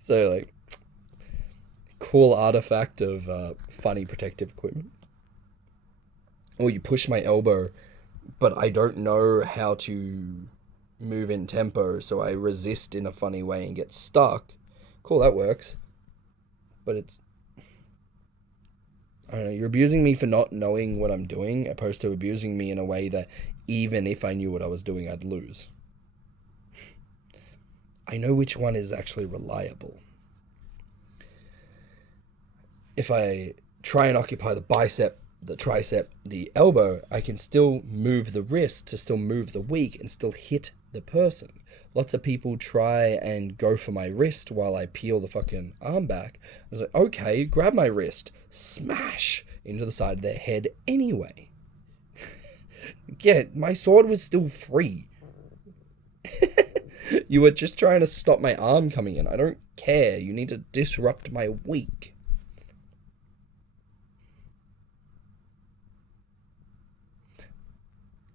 So like cool artifact of funny protective equipment. Or you push my elbow, but I don't know how to move in tempo, so I resist in a funny way and get stuck. Cool, that works. But it's, I don't know, you're abusing me for not knowing what I'm doing, opposed to abusing me in a way that even if I knew what I was doing, I'd lose. I know which one is actually reliable. If I try and occupy the bicep, the tricep, the elbow, I can still move the wrist to still move the weak and still hit the person. Lots of people try and go for my wrist while I peel the fucking arm back. I was like, okay, grab my wrist, smash into the side of their head anyway. Yeah, my sword was still free. You were just trying to stop my arm coming in. I don't care. You need to disrupt my weak.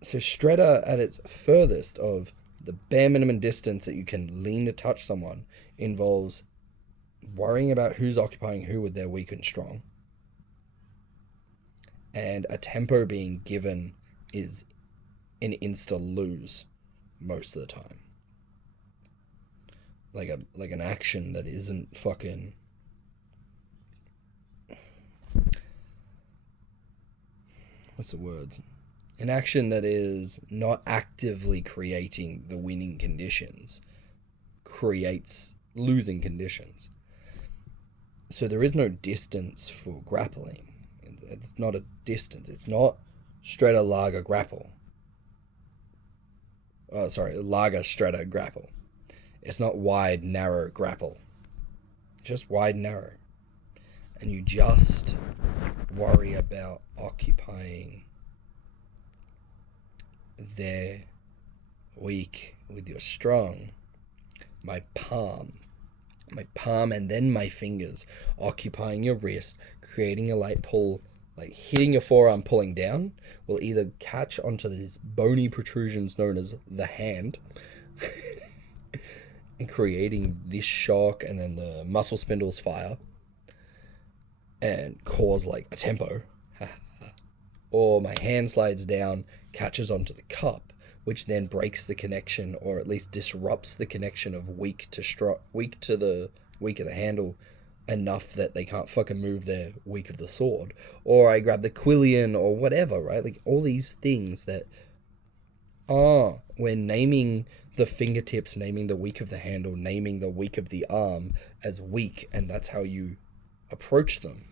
So Shredder at its furthest of the bare minimum distance that you can lean to touch someone involves worrying about who's occupying who with their weak and strong. And a tempo being given is an insta lose most of the time. Like an action that isn't fucking, what's the words? An action that is not actively creating the winning conditions creates losing conditions. So there is no distance for grappling. It's not a distance. It's not Shredder Lager grapple. Oh, sorry, Lager Shredder grapple. It's not wide, narrow grapple. It's just wide, narrow. And you just worry about occupying their weak with your strong. My palm, and then my fingers occupying your wrist, creating a light pull, like hitting your forearm, pulling down, will either catch onto these bony protrusions known as the hand, and creating this shock, and then the muscle spindles fire and cause like a tempo. Or my hand slides down, catches onto the cup, which then breaks the connection, or at least disrupts the connection of weak to the weak of the handle enough that they can't fucking move their weak of the sword. Or I grab the quillion or whatever, right? Like all these things that are, when naming the fingertips, naming the weak of the handle, naming the weak of the arm as weak, and that's how you approach them.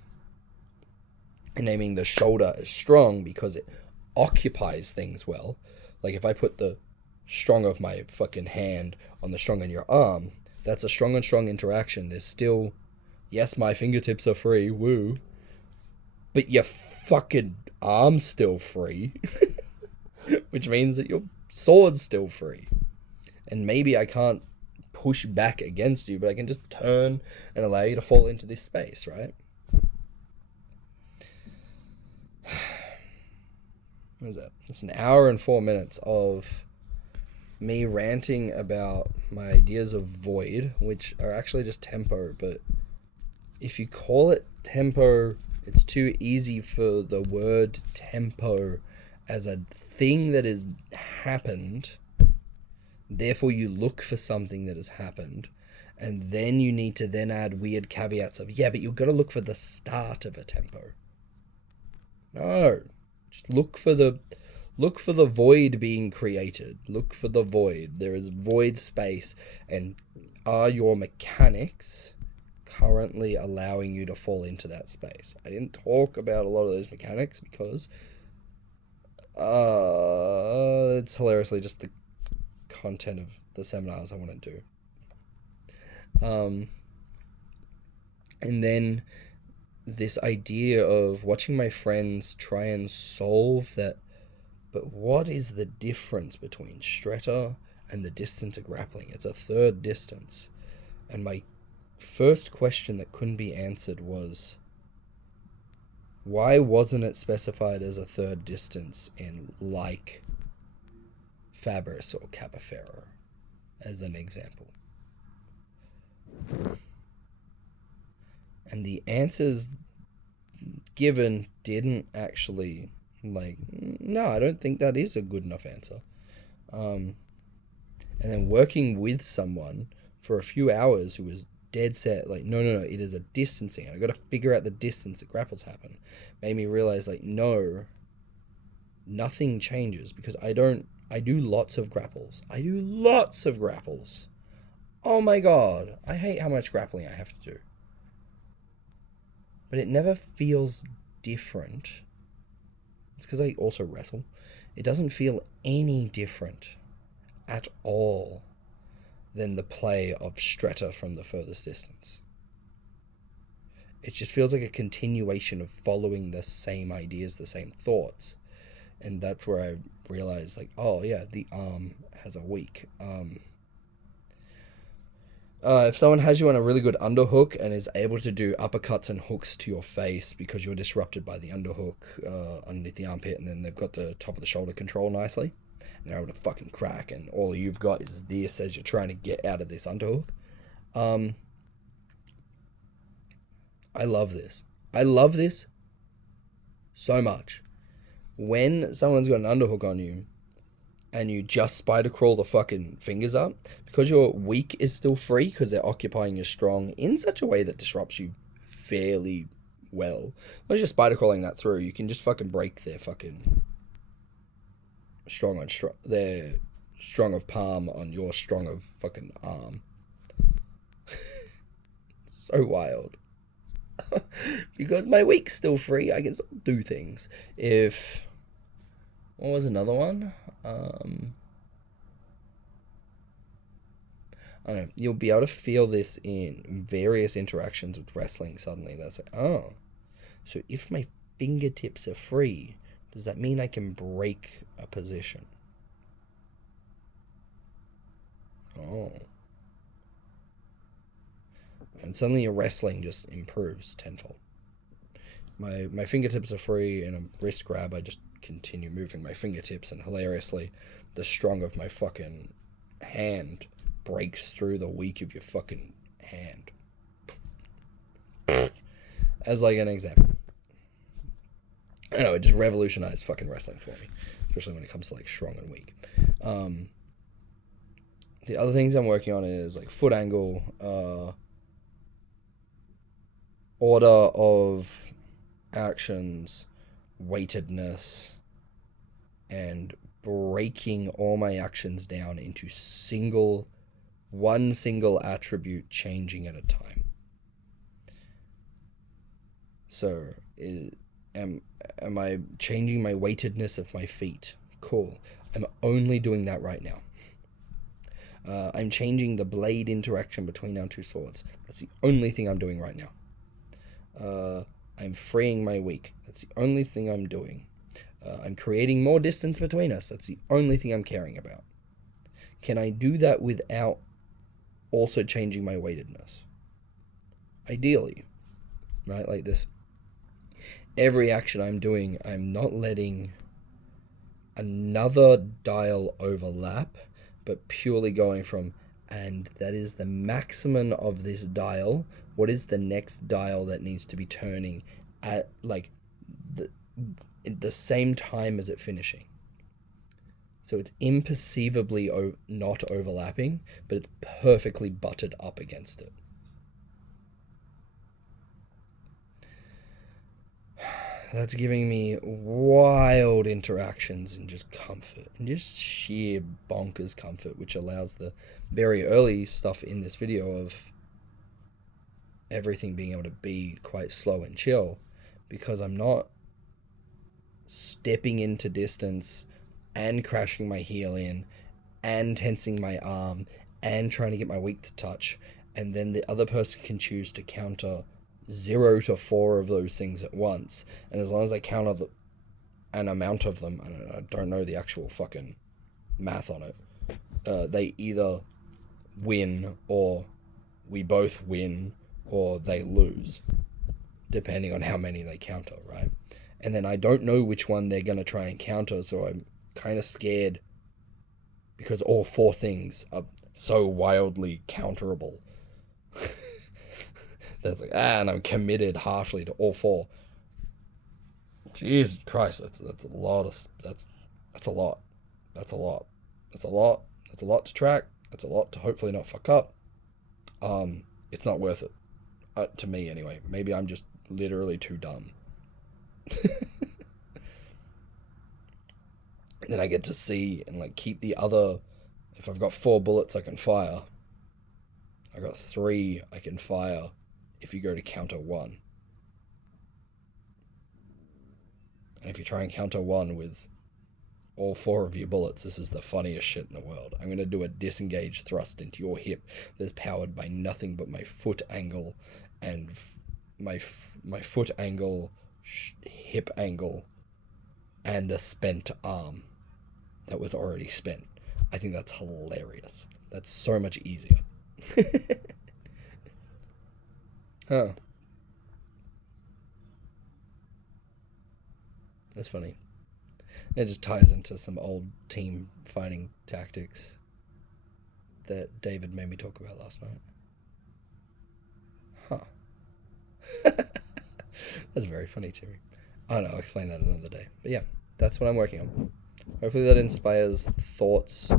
And naming the shoulder as strong because it occupies things well. Like if I put the strong of my fucking hand on the strong on your arm, that's a strong on strong interaction. There's still, yes, my fingertips are free, woo, but your fucking arm's still free, which means that your sword's still free. And maybe I can't push back against you, but I can just turn and allow you to fall into this space, right? What is that? It's an hour and 4 minutes of me ranting about my ideas of void, which are actually just tempo, but if you call it tempo, it's too easy for the word tempo as a thing that has happened. Therefore, you look for something that has happened, and then you need to then add weird caveats of, yeah, but you've got to look for the start of a tempo. No, just look for the void being created. Look for the void. There is void space, and are your mechanics currently allowing you to fall into that space? I didn't talk about a lot of those mechanics because it's hilariously just the content of the seminars I want to do. And then this idea of watching my friends try and solve that. But what is the difference between Stretta and the distance of grappling? It's a third distance. And my first question that couldn't be answered was, why wasn't it specified as a third distance in like Fabris or Caballero as an example? And the answers given didn't actually, like, no, I don't think that is a good enough answer. And then working with someone for a few hours who was dead set, like, no, it is a distancing. I got to figure out the distance that grapples happen. Made me realize, like, no, nothing changes because I do lots of grapples. Oh my god, I hate how much grappling I have to do. But it never feels different. It's because I also wrestle. It doesn't feel any different at all than the play of Stretta from the furthest distance. It just feels like a continuation of following the same ideas, the same thoughts. And that's where I realized, like, oh yeah, the arm has a weak. If someone has you on a really good underhook and is able to do uppercuts and hooks to your face because you're disrupted by the underhook underneath the armpit, and then they've got the top of the shoulder control nicely, and they're able to fucking crack, and all you've got is this as you're trying to get out of this underhook. I love this. I love this so much. When someone's got an underhook on you and you just spider crawl the fucking fingers up, because your weak is still free because they're occupying your strong in such a way that disrupts you fairly well. Once you're spider crawling that through, you can just fucking break their fucking their strong of palm on your strong of fucking arm. So wild. Because my weak's still free, I can still do things. What was another one? I don't know. You'll be able to feel this in various interactions with wrestling suddenly. That's like, oh, so if my fingertips are free, does that mean I can break a position? Oh. And suddenly your wrestling just improves tenfold. My fingertips are free in a wrist grab. I just continue moving my fingertips, and hilariously, the strong of my fucking hand breaks through the weak of your fucking hand. As like an example. I know, it just revolutionized fucking wrestling for me, especially when it comes to like strong and weak. The other things I'm working on is like foot angle, order of actions, weightedness, and breaking all my actions down into one single attribute changing at a time. So, am I changing my weightedness of my feet? Cool. I'm only doing that right now. I'm changing the blade interaction between our two swords. That's the only thing I'm doing right now. I'm freeing my weak. That's the only thing I'm doing. I'm creating more distance between us. That's the only thing I'm caring about. Can I do that without also changing my weightedness? Ideally, right? Like this. Every action I'm doing, I'm not letting another dial overlap, but purely going from and that is the maximum of this dial. What is the next dial that needs to be turning at like the the same time as it finishing? So it's imperceivably not overlapping, but it's perfectly butted up against it. That's giving me wild interactions and just comfort and just sheer bonkers comfort, which allows the very early stuff in this video of everything being able to be quite slow and chill, because I'm not stepping into distance and crashing my heel in and tensing my arm and trying to get my weak to touch, and then the other person can choose to counter 0 to 4 of those things at once. And as long as I counter an amount of them, I don't know the actual fucking math on it, they either win, or we both win, or they lose, depending on how many they counter, right? And then I don't know which one they're going to try and counter, so I'm kind of scared because all 4 things are so wildly counterable. That's like, and I'm committed harshly to all 4. Jesus Christ, that's a lot of that's a lot. That's a lot. That's a lot. That's a lot to track. That's a lot to hopefully not fuck up. It's not worth it. To me anyway. Maybe I'm just literally too dumb. Then I get to see and like keep the other. If I've got 4 bullets I can fire, I got 3 I can fire if you go to counter 1. And if you try and counter 1 with all 4 of your bullets, this is the funniest shit in the world. I'm going to do a disengaged thrust into your hip that's powered by nothing but my foot angle and my foot angle, hip angle, and a spent arm that was already spent. I think that's hilarious. That's so much easier. Huh. That's funny. It just ties into some old team fighting tactics that David made me talk about last night. Huh. That's very funny to me. I don't know, I'll explain that another day. But yeah, that's what I'm working on. Hopefully that inspires thoughts.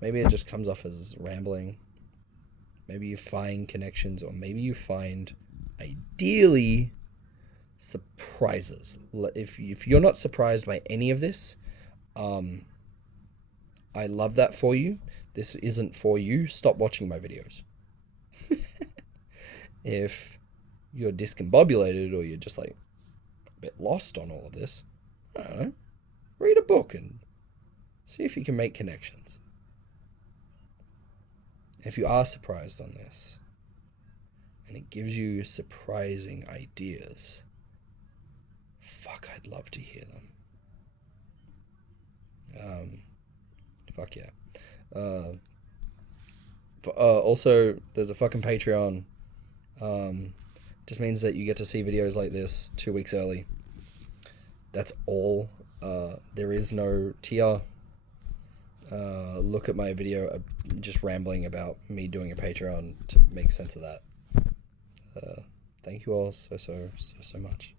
Maybe it just comes off as rambling. Maybe you find connections, or maybe you find, ideally, surprises. If you're not surprised by any of this, I love that for you. This isn't for you. Stop watching my videos. If you're discombobulated, or you're just like a bit lost on all of this, I don't know, read a book and see if you can make connections. If you are surprised on this and it gives you surprising ideas, fuck, I'd love to hear them. Fuck yeah. Also, there's a fucking Patreon. Just means that you get to see videos like this 2 weeks early. That's all. There is no tier. Look at my video, just rambling about me doing a Patreon to make sense of that. Thank you all so much.